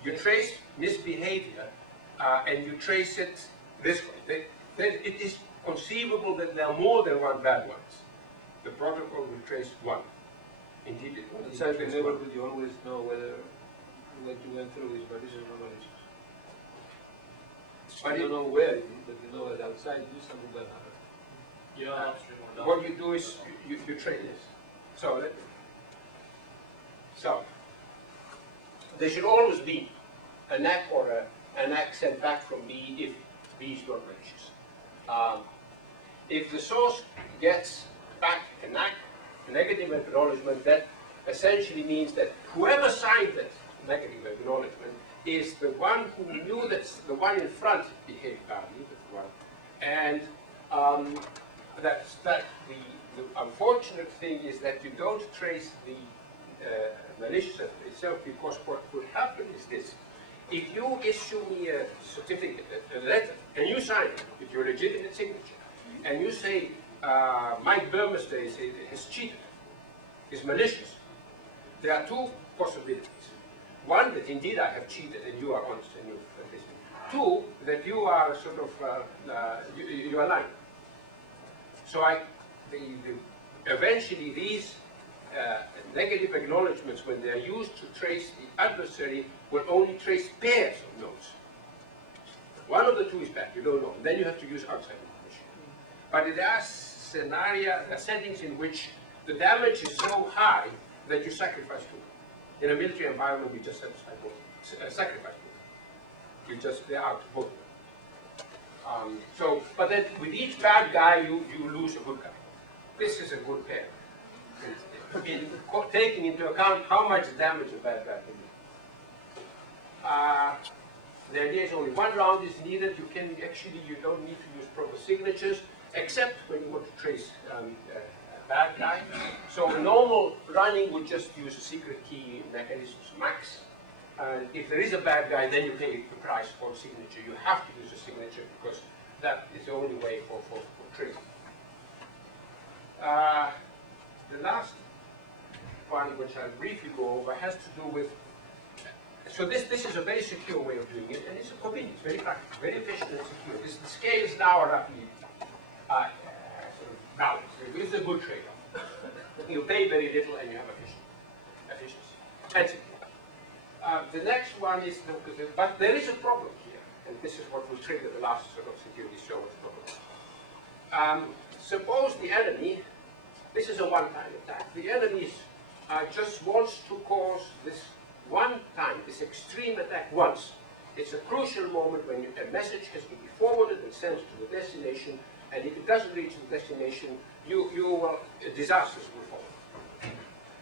You trace misbehavior, and you trace it this way. Then it is conceivable that there are more than one bad ones. The protocol will trace one. Indeed, it will. Inside the neighborhood, you always know whether what you went through is malicious or not malicious. But you don't know where it is, but you know that outside you something bad happened. Yeah, what you do is you trace this. So there should always be a NAC or an NAC sent back from B if B is not malicious. If the source gets back a NAC, a negative acknowledgement, that essentially means that whoever signed that negative acknowledgement is the one who knew that the one in front behaved badly, and the unfortunate thing is that you don't trace the malicious itself, because what will happen is this. If you issue me a certificate, a letter, and you sign it with your legitimate signature, and you say, Mike Burmester has cheated, is malicious, there are two possibilities. One, that indeed I have cheated and you are honest and you are listening. Two, that you are sort of, you are lying. So eventually these negative acknowledgements, when they are used to trace the adversary, will only trace pairs of nodes. One of the two is bad, you don't know. Then you have to use outside information. But there are there are settings in which the damage is so high that you sacrifice two. In a military environment, we just sacrifice both. They're out, both of them. But then with each bad guy, you lose a good guy. This is a good pair. Taking into account how much damage a bad guy can do. The idea is only one round is needed. You don't need to use proper signatures, except when you want to trace a bad guy. So a normal running would just use a secret key mechanism, max. And if there is a bad guy, then you pay the price for signature. You have to use a signature because that is the only way for tracing. The last one, which I'll briefly go over, has to do with. So this is a very secure way of doing it, and it's convenient, very practical, very efficient and secure. The scales now are roughly sort of balanced. It's a good trade-off. You pay very little and you have efficiency and security. The next one is, but there is a problem here, and this is what will trigger the last sort of security show problem. Suppose the enemy, this is a one-time attack. The enemy just wants to cause this one time, this extreme attack once. It's a crucial moment when a message has to be forwarded and sent to the destination, and if it doesn't reach the destination, disasters will follow.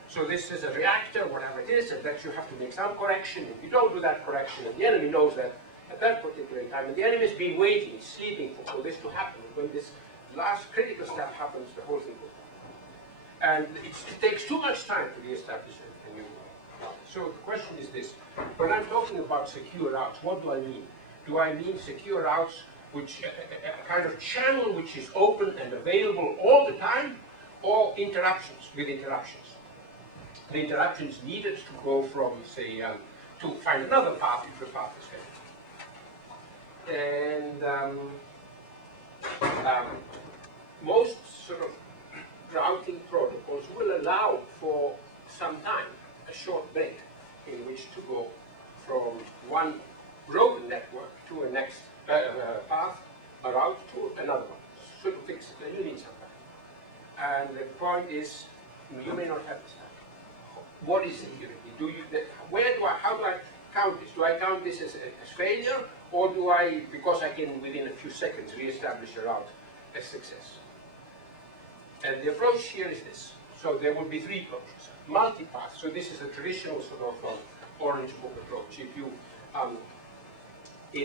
So this is a reactor, whatever it is, and that you have to make some correction. If you don't do that correction, and the enemy knows that at that particular time, and the enemy has been waiting, sleeping for this to happen. When this last critical step happens, the whole thing will happen. And it takes too much time to re-establish a new route. So the question is this: when I'm talking about secure routes, what do I mean? Do I mean secure routes which a kind of channel which is open and available all the time, or interruptions with interruptions? The interruptions needed to go from, say, to find another path if the path is failed. And most sort of routing protocols will allow for some time, a short break, in which to go from one broken network to a next path, a route to another one. So to fix it, you need some time. And the point is, you may not have this time. What is security? How do I count this? Do I count this as failure, or do I, because I can within a few seconds re-establish a route, as success? And the approach here is this. So there will be three approaches. Multipath. So this is a traditional sort of orange book approach. If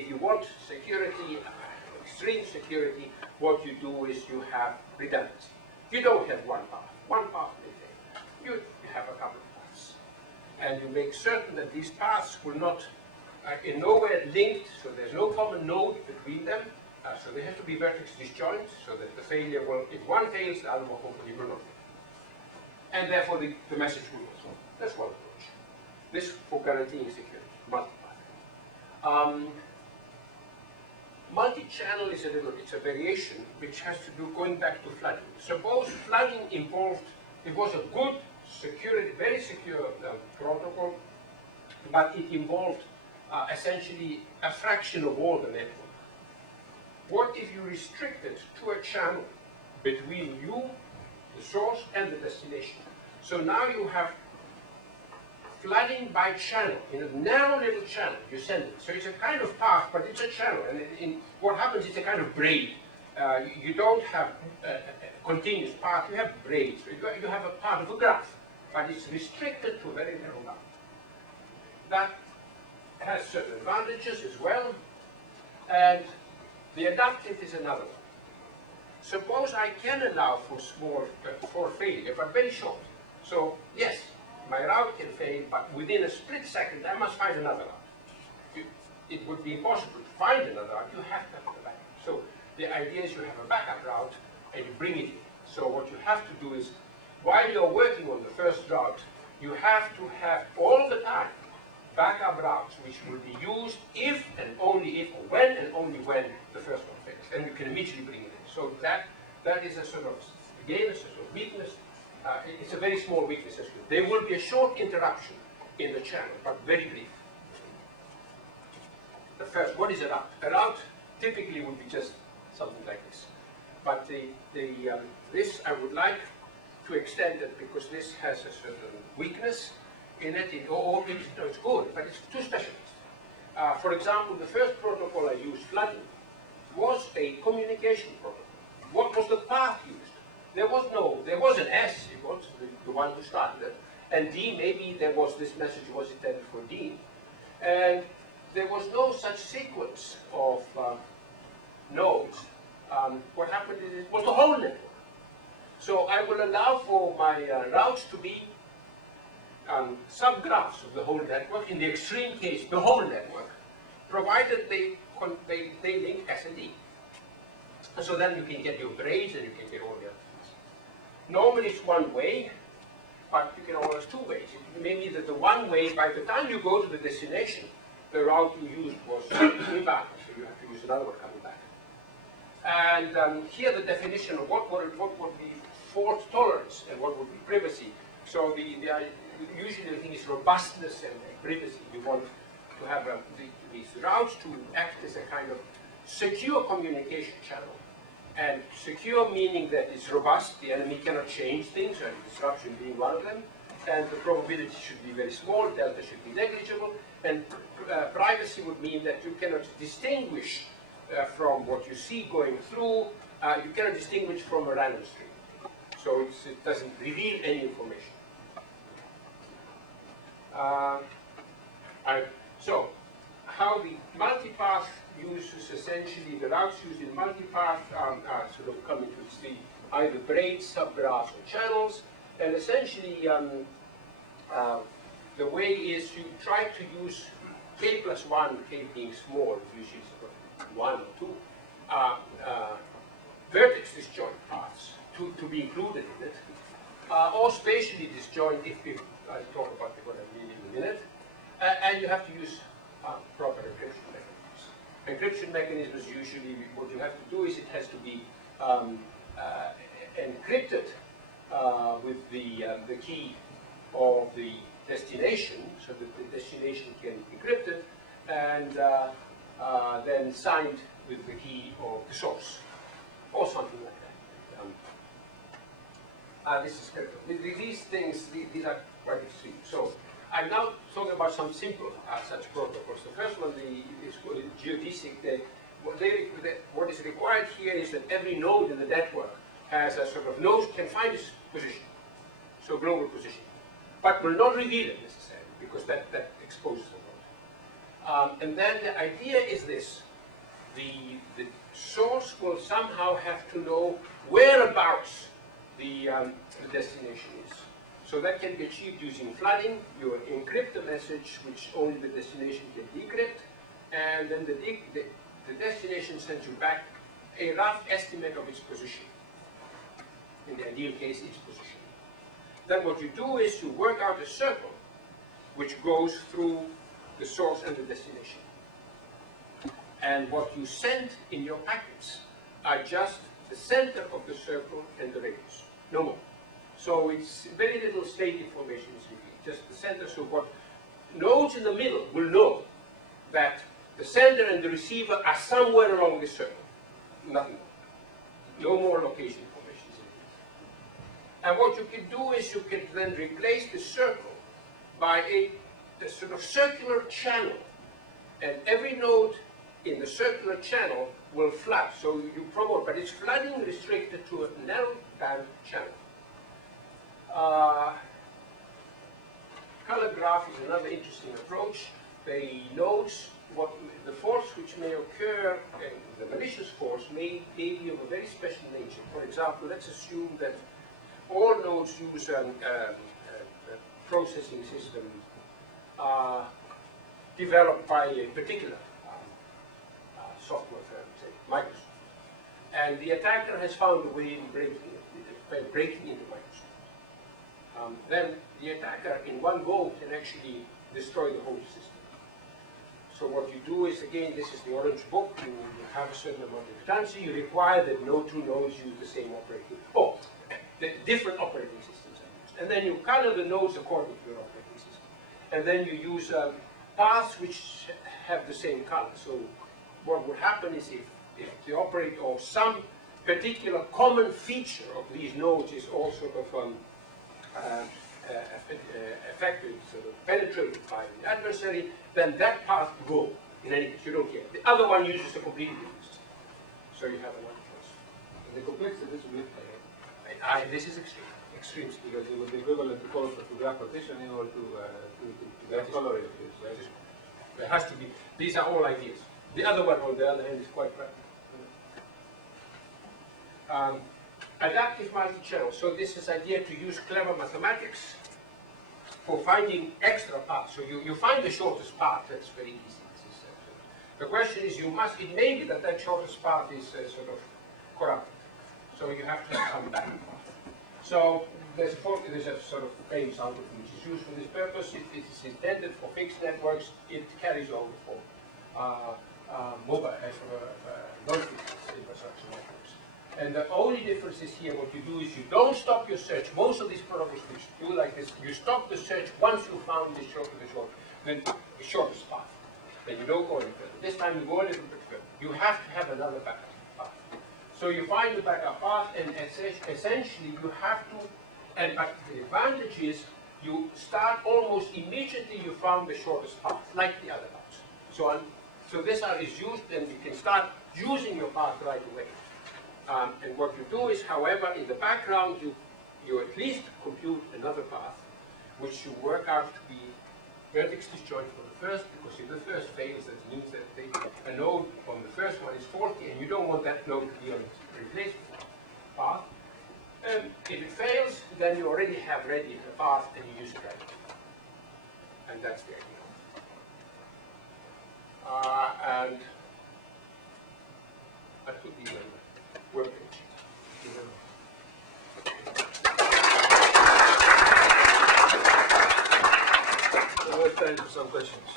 you want security, extreme security, what you do is you have redundancy. You don't have one path. One path may fail. You have a couple of paths. And you make certain that these paths will not in nowhere linked, so there's no common node between them. So they have to be vertex disjoint, so that the failure will, if one fails, the other one hopefully will not fail. And therefore the message will also. That's one approach. This for guaranteeing security, multipath. Multi-channel is it's a variation which has to do going back to flooding. Suppose flooding involved, it was a good, security, very secure protocol, but it involved essentially a fraction of all the network. What if you restrict it to a channel between you, the source, and the destination? So now you have flooding by channel, in a narrow little channel, you send it. So it's a kind of path, but it's a channel. And what happens is a kind of braid. You don't have a continuous path, you have braids. You have a part of a graph, but it's restricted to a very narrow line. That has certain advantages as well, and the adaptive is another one. Suppose I can allow for small, for failure, but very short. So yes, my route can fail, but within a split second I must find another route. It would be impossible to find another route, you have to have a backup. So the idea is you have a backup route and you bring it in. So what you have to do is, while you're working on the first route, you have to have all the time backup routes which will be used if and only if, or when and only when the first one fails. And you can immediately bring it in. So that is a sort of, again, a sort of weakness. It's a very small weakness as well. There will be a short interruption in the channel, but very brief. The first, what is a route? A route typically would be just something like this. But this I would like to extend it because this has a certain weakness in it. It's good, but it's too specialized. For example, the first protocol I used, flooding, was a communication protocol. What was the path used? There was an S, it was the one who started it, and D, maybe there was, this message was intended for D. And there was no such sequence of nodes. What happened is it was the whole network. So I will allow for my routes to be subgraphs of the whole network, in the extreme case, the whole network, provided they link S and D. And so then you can get your braids and you can get all the other things. Normally it's one way, but you can always two ways. It may be that the one way, by the time you go to the destination, the route you used was invalid, so you have to use another one coming back. And here the definition of what would be fault tolerance and what would be privacy. So usually the thing is robustness and privacy. You want to have these routes to act as a kind of secure communication channel. And secure meaning that it's robust, the enemy cannot change things, and disruption being one of them. And the probability should be very small, delta should be negligible. And privacy would mean that you cannot distinguish from what you see going through, you cannot distinguish from a random stream. So it doesn't reveal any information. So how the multipath uses essentially, the routes used in multipath are sort of coming to either braids, subgraphs, or channels. And essentially, the way is you try to use k plus 1, k being small, usually sort of 1 or 2, vertex disjoint paths to be included in it, or spatially disjoint if I'll talk about what I mean in a minute. And you have to use proper encryption mechanisms. Encryption mechanisms usually, what you have to do is it has to be encrypted with the key of the destination, so that the destination can be encrypted, and then signed with the key of the source, or something like that. This is critical. These things, these are quite extreme. So I'm now talking about some simple such protocols. The first one is called geodesic. What is required here is that every node in the network has a sort of node can find its position, so global position, but will not reveal it necessarily because that exposes the node. And then the idea is this: the source will somehow have to know whereabouts the destination is. So that can be achieved using flooding. You encrypt the message, which only the destination can decrypt, and then the destination sends you back a rough estimate of its position. In the ideal case, its position. Then what you do is you work out a circle which goes through the source and the destination. And what you send in your packets are just the center of the circle and the radius, no more. So it's very little state information is revealed, just the center. So what nodes in the middle will know that the sender and the receiver are somewhere along this circle. Nothing more. No more location information is revealed. And what you can do is you can then replace the circle by a sort of circular channel. And every node in the circular channel will flood. So you promote, but it's flooding restricted to a narrow band channel. Color graph is another interesting approach. The nodes, the force which may occur, the malicious force may be of a very special nature. For example, let's assume that all nodes use a processing system developed by a particular software firm, say Microsoft. And the attacker has found a way of breaking into Microsoft. Then the attacker in one go can actually destroy the whole system. So what you do is, again, this is the Orange Book, you have a certain amount of redundancy, you require that no two nodes use the same operating, the different operating systems are used. And then you color the nodes according to your operating system. And then you use paths which have the same color. So what would happen is if the operator or some particular common feature of these nodes is all sort of affected, sort of penetrated by the adversary, then that path will go. In any case, you don't care. The other one uses a completely different system. So you have another choice. The complexity is with this is extreme. Extreme. Because it would be equivalent to color to graph partitioning or to color it. There has to be. These are all ideas. The other one, on the other hand, is quite practical. Adaptive multi-channel. So this is idea to use clever mathematics for finding extra paths. So you find the shortest path. That's very easy. The question is, it may be that shortest path is sort of corrupted. So you have to have some backup path. So there's a sort of famous algorithm which is used for this purpose. It is intended for fixed networks. It carries over for mobile, non-fixed infrastructure networks. And the only difference is here, what you do is you don't stop your search. Most of these programs which do like this, you stop the search once you found the shortest path. Then you don't go any further. This time you go a little bit further. You have to have another backup path. So you find the backup path, and essentially you have to, but the advantage is you start almost immediately you found the shortest path, like the other paths. So this is used, and you can start using your path right away. And what you do is, however, in the background, you at least compute another path, which you work out to be vertex disjoint for the first, because if the first fails, that means that a node on the first one is faulty, and you don't want that node to be on its replacement path. If it fails, then you already have ready a path, and you use it right. And that's the idea. And I put these on the workbench. So we have time for some questions.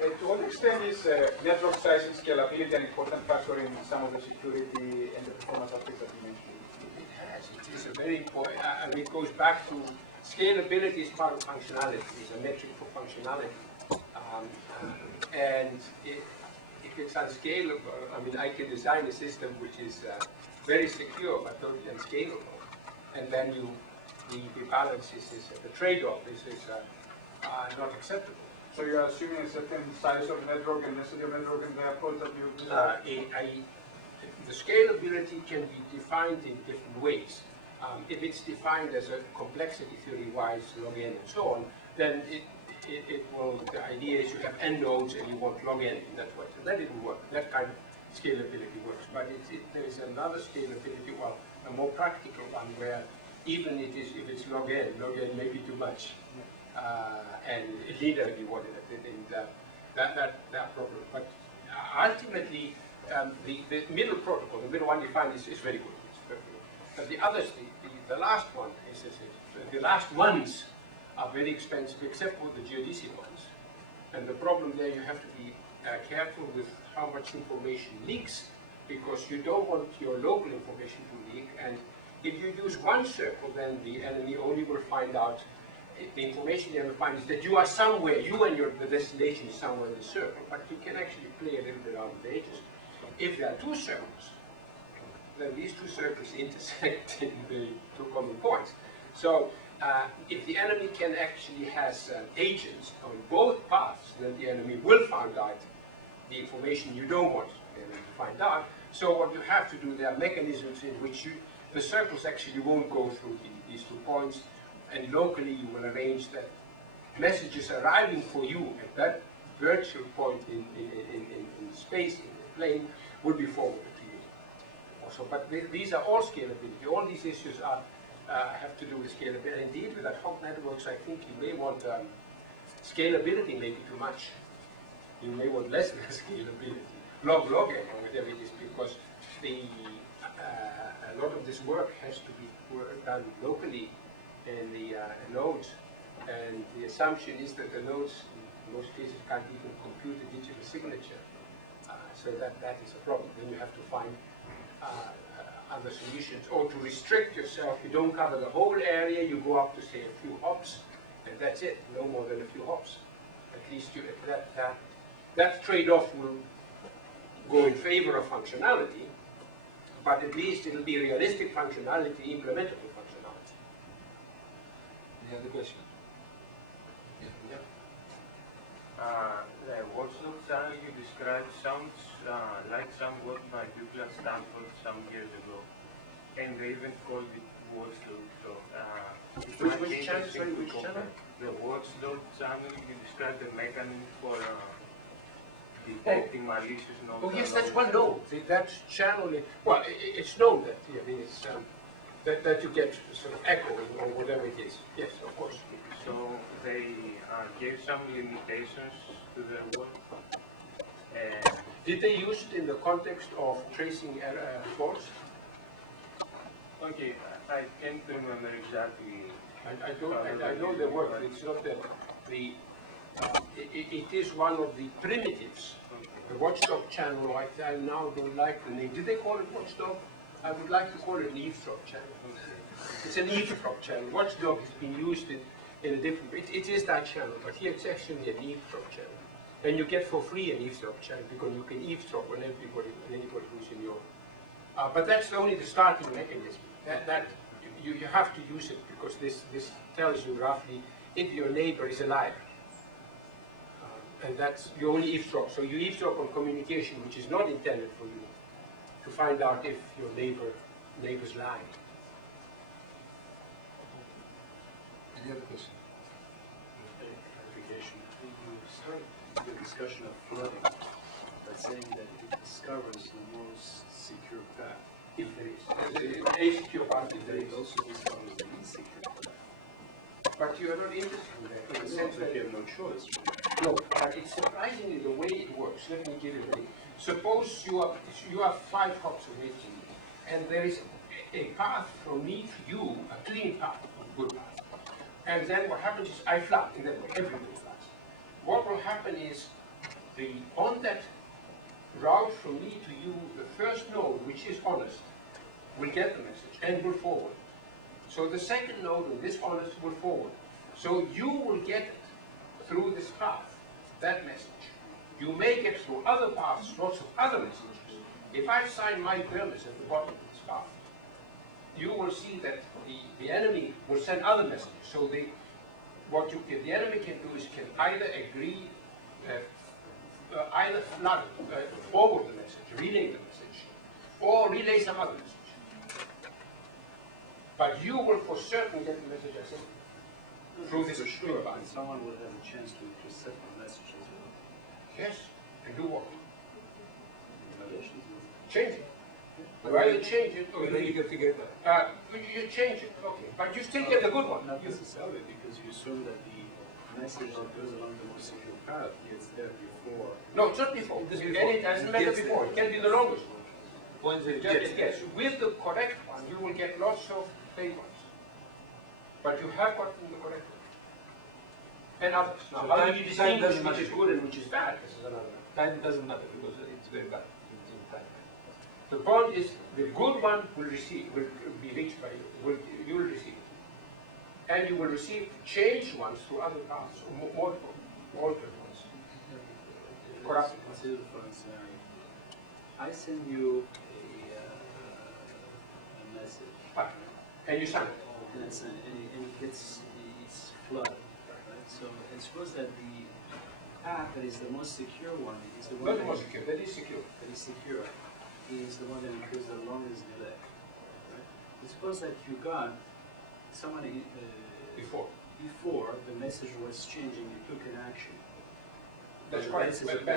To what extent is network size and scalability an important factor in some of the security and the performance aspects that you mentioned? It has. It is a very important, and it goes back to scalability is part of functionality. It's a metric for functionality. And if it's unscalable, I mean, I can design a system which is very secure but totally unscalable. And then the balance is the trade-off is not acceptable. So you are assuming a certain size of network and density of network in the approach that you design? The scalability can be defined in different ways. If it's defined as a complexity theory-wise, log n and so on, then the idea is you have n nodes and you want log n in that way. So that didn't work. That kind of scalability works. But there is another scalability, well, a more practical one where even if it's log n may be too much, and linearly what that problem. But ultimately, the middle protocol, the middle one defined, is very good. It's perfect. But the others, the last one, the last ones are very expensive, except for the geodesic ones. And the problem there, you have to be careful with how much information leaks, because you don't want your local information to leak. And if you use one circle, then the enemy only will find out, the information they will find is that you are somewhere, you and the destination is somewhere in the circle, but you can actually play a little bit out of the edges. If there are two circles, then these two circles intersect in the two common points. So if the enemy has agents on both paths, then the enemy will find out the information you don't want the enemy to find out. So what you have to do, there are mechanisms in which the circles actually won't go through these 2 points, and locally you will arrange that messages arriving for you at that virtual point in space, in the plane, will be forwarded to you. Also, but these are all scalability. All these issues have to do with scalability. Indeed, with Ad-Hoc networks, I think you may want scalability may be too much. You may want less than scalability. Log n or whatever it is, because a lot of this work has to be done locally in the nodes, and the assumption is that the nodes, in most cases, can't even compute a digital signature. So that is a problem. Then you have to find other solutions, or to restrict yourself. You don't cover the whole area. You go up to, say, a few hops, and that's it. No more than a few hops. At least that trade-off will go in favor of functionality, but at least it'll be realistic functionality, implementable functionality. Any other question? Yeah. The watchdog channel you described sounds like somewhat my Douglas Stanford some years ago, and they even called it watchdog. So, which channel? Sorry, which channel? The watchdog channel, you described the mechanism for detecting malicious nodes. Oh yes, that's well known. That channel, well, it's known that, I mean, it's, that you get sort of echo or whatever it is. Yes, of course. So they gave some limitations to their work. Did they use it in the context of tracing faults? Okay, I can't remember exactly. I know the work. It's not that it is one of the primitives. The watchdog channel, I now don't like the name. Did they call it watchdog? I would like to call it an eavesdrop channel. It's an eavesdrop channel. Watchdog has been used in a different way. It is that channel, but here it's actually an eavesdrop channel. And you get for free an eavesdrop channel because you can eavesdrop on anybody who's in your. But that's only the starting mechanism. You have to use it because this tells you roughly if your neighbor is alive. And that's, you only eavesdrop. So you eavesdrop on communication which is not intended for you to find out if your neighbor's lying. Any other question? Clarification. You started the discussion of flooding by saying that it discovers the most secure path. If there is. A secure path if there It is. also discovers the least secure path. But you are not interested in that, in the sense that you have no choice. no, but it's surprisingly the way it works. Let me give you a way. Suppose you are 5 hops away from me, and there is a path from me to you, a clean path, a good path. And then what happens is I flood in that way, everybody floods. What will happen is on that route from me to you, the first node, which is honest, will get the message and will forward. So the second node, this honest, will forward. So you will get it through this path, that message. You may get through other paths, lots of other messages. If I sign my Burmester at the bottom of this path, you will see that the enemy will send other messages. So what the enemy can do is can either agree, either flood, forward the message, relay the message, or relay some other message. But you will for certain get the message I sent through this sure, and someone will have a chance to intercept the message as well. Yes, and do what? violations. Change it. You either change it or Then you you get together. you change it. Okay, but you still get the good one. Not necessarily, because you assume that the message that goes along the most secure path gets there before. No, it's not before. It is And before. it doesn't It matter gets before. there. It can be the longest. Once it Just gets yes. With the correct one, you will get lots of late ones. But you have gotten the correct one. And others. Now, So how do time- you time distinguish doesn't which is matter. good and which is bad? This is another matter. time doesn't matter because it's very bad in time. The point is, the good one will be reached by you. You will receive it. And you will receive changed ones to other paths, or more altered ones. Corrupted ones. Consider, for instance, I send you a message. Ah, and you sign it. And it gets, it's flooded, right? So it's supposed that the path that is the most secure one is the one Not the most secure, that is secure. that is secure, is the one that incurs the longest delay. Right? It's supposed that you got someone before the message was changing, you took an action. That's The correct. message But of-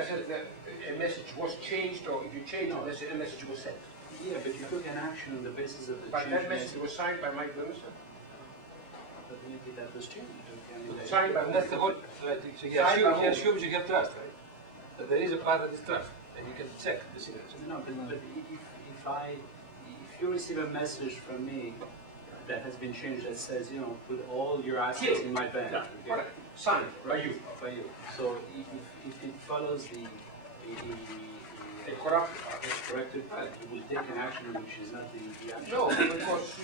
a message was changed, or if you change No. a message was sent. Yeah, but you took an action on the basis of the But change that message was signed by Mike Burmester. But maybe that was changed. Signed by That's the good. Right? So he Signed by assumes, he who? assumes you have trust, right? That there is a part that is trust, and you can check the signature. No, but if you receive a message from me that has been changed that says, you know, put all your assets in my bank. Yeah, okay? correct. Signed by you. By you. So if it follows the A corrupted corrected path, you will take an action which is not the action. No, because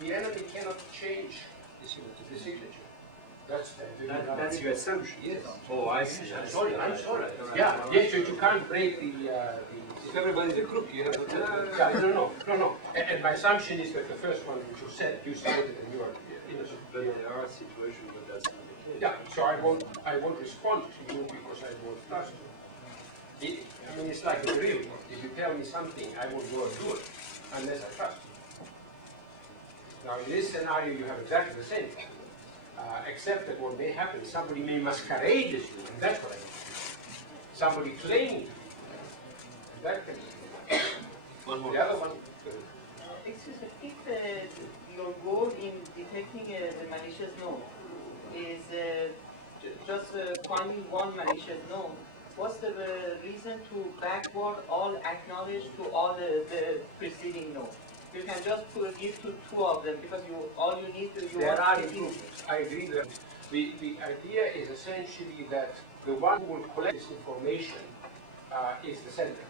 the enemy cannot change the signature. That's your assumption. Yes. Oh, I see. I'm sorry. Yeah, yes, you can't break the. If everybody's a crook, you have to No. And my assumption is that the first one which you said, you signed it and you are innocent. But there are situations where that's not the case. Yeah, so I won't respond to you because I won't trust you. I mean, it's like the real world. If you tell me something, I won't go and do it unless I trust you. Now, in this scenario, you have exactly the same thing. Except that what may happen is somebody may masquerade as you, and that's what I mean. Somebody claiming to be you, and that can be. One more. The other one, Excuse me, if your goal in detecting the malicious node is just finding one malicious node, what's the reason to backward all acknowledge to all the preceding nodes? You can just give to two of them because all you need to. there are improvements. I agree that the idea is essentially that the one who will collect this information is the sender.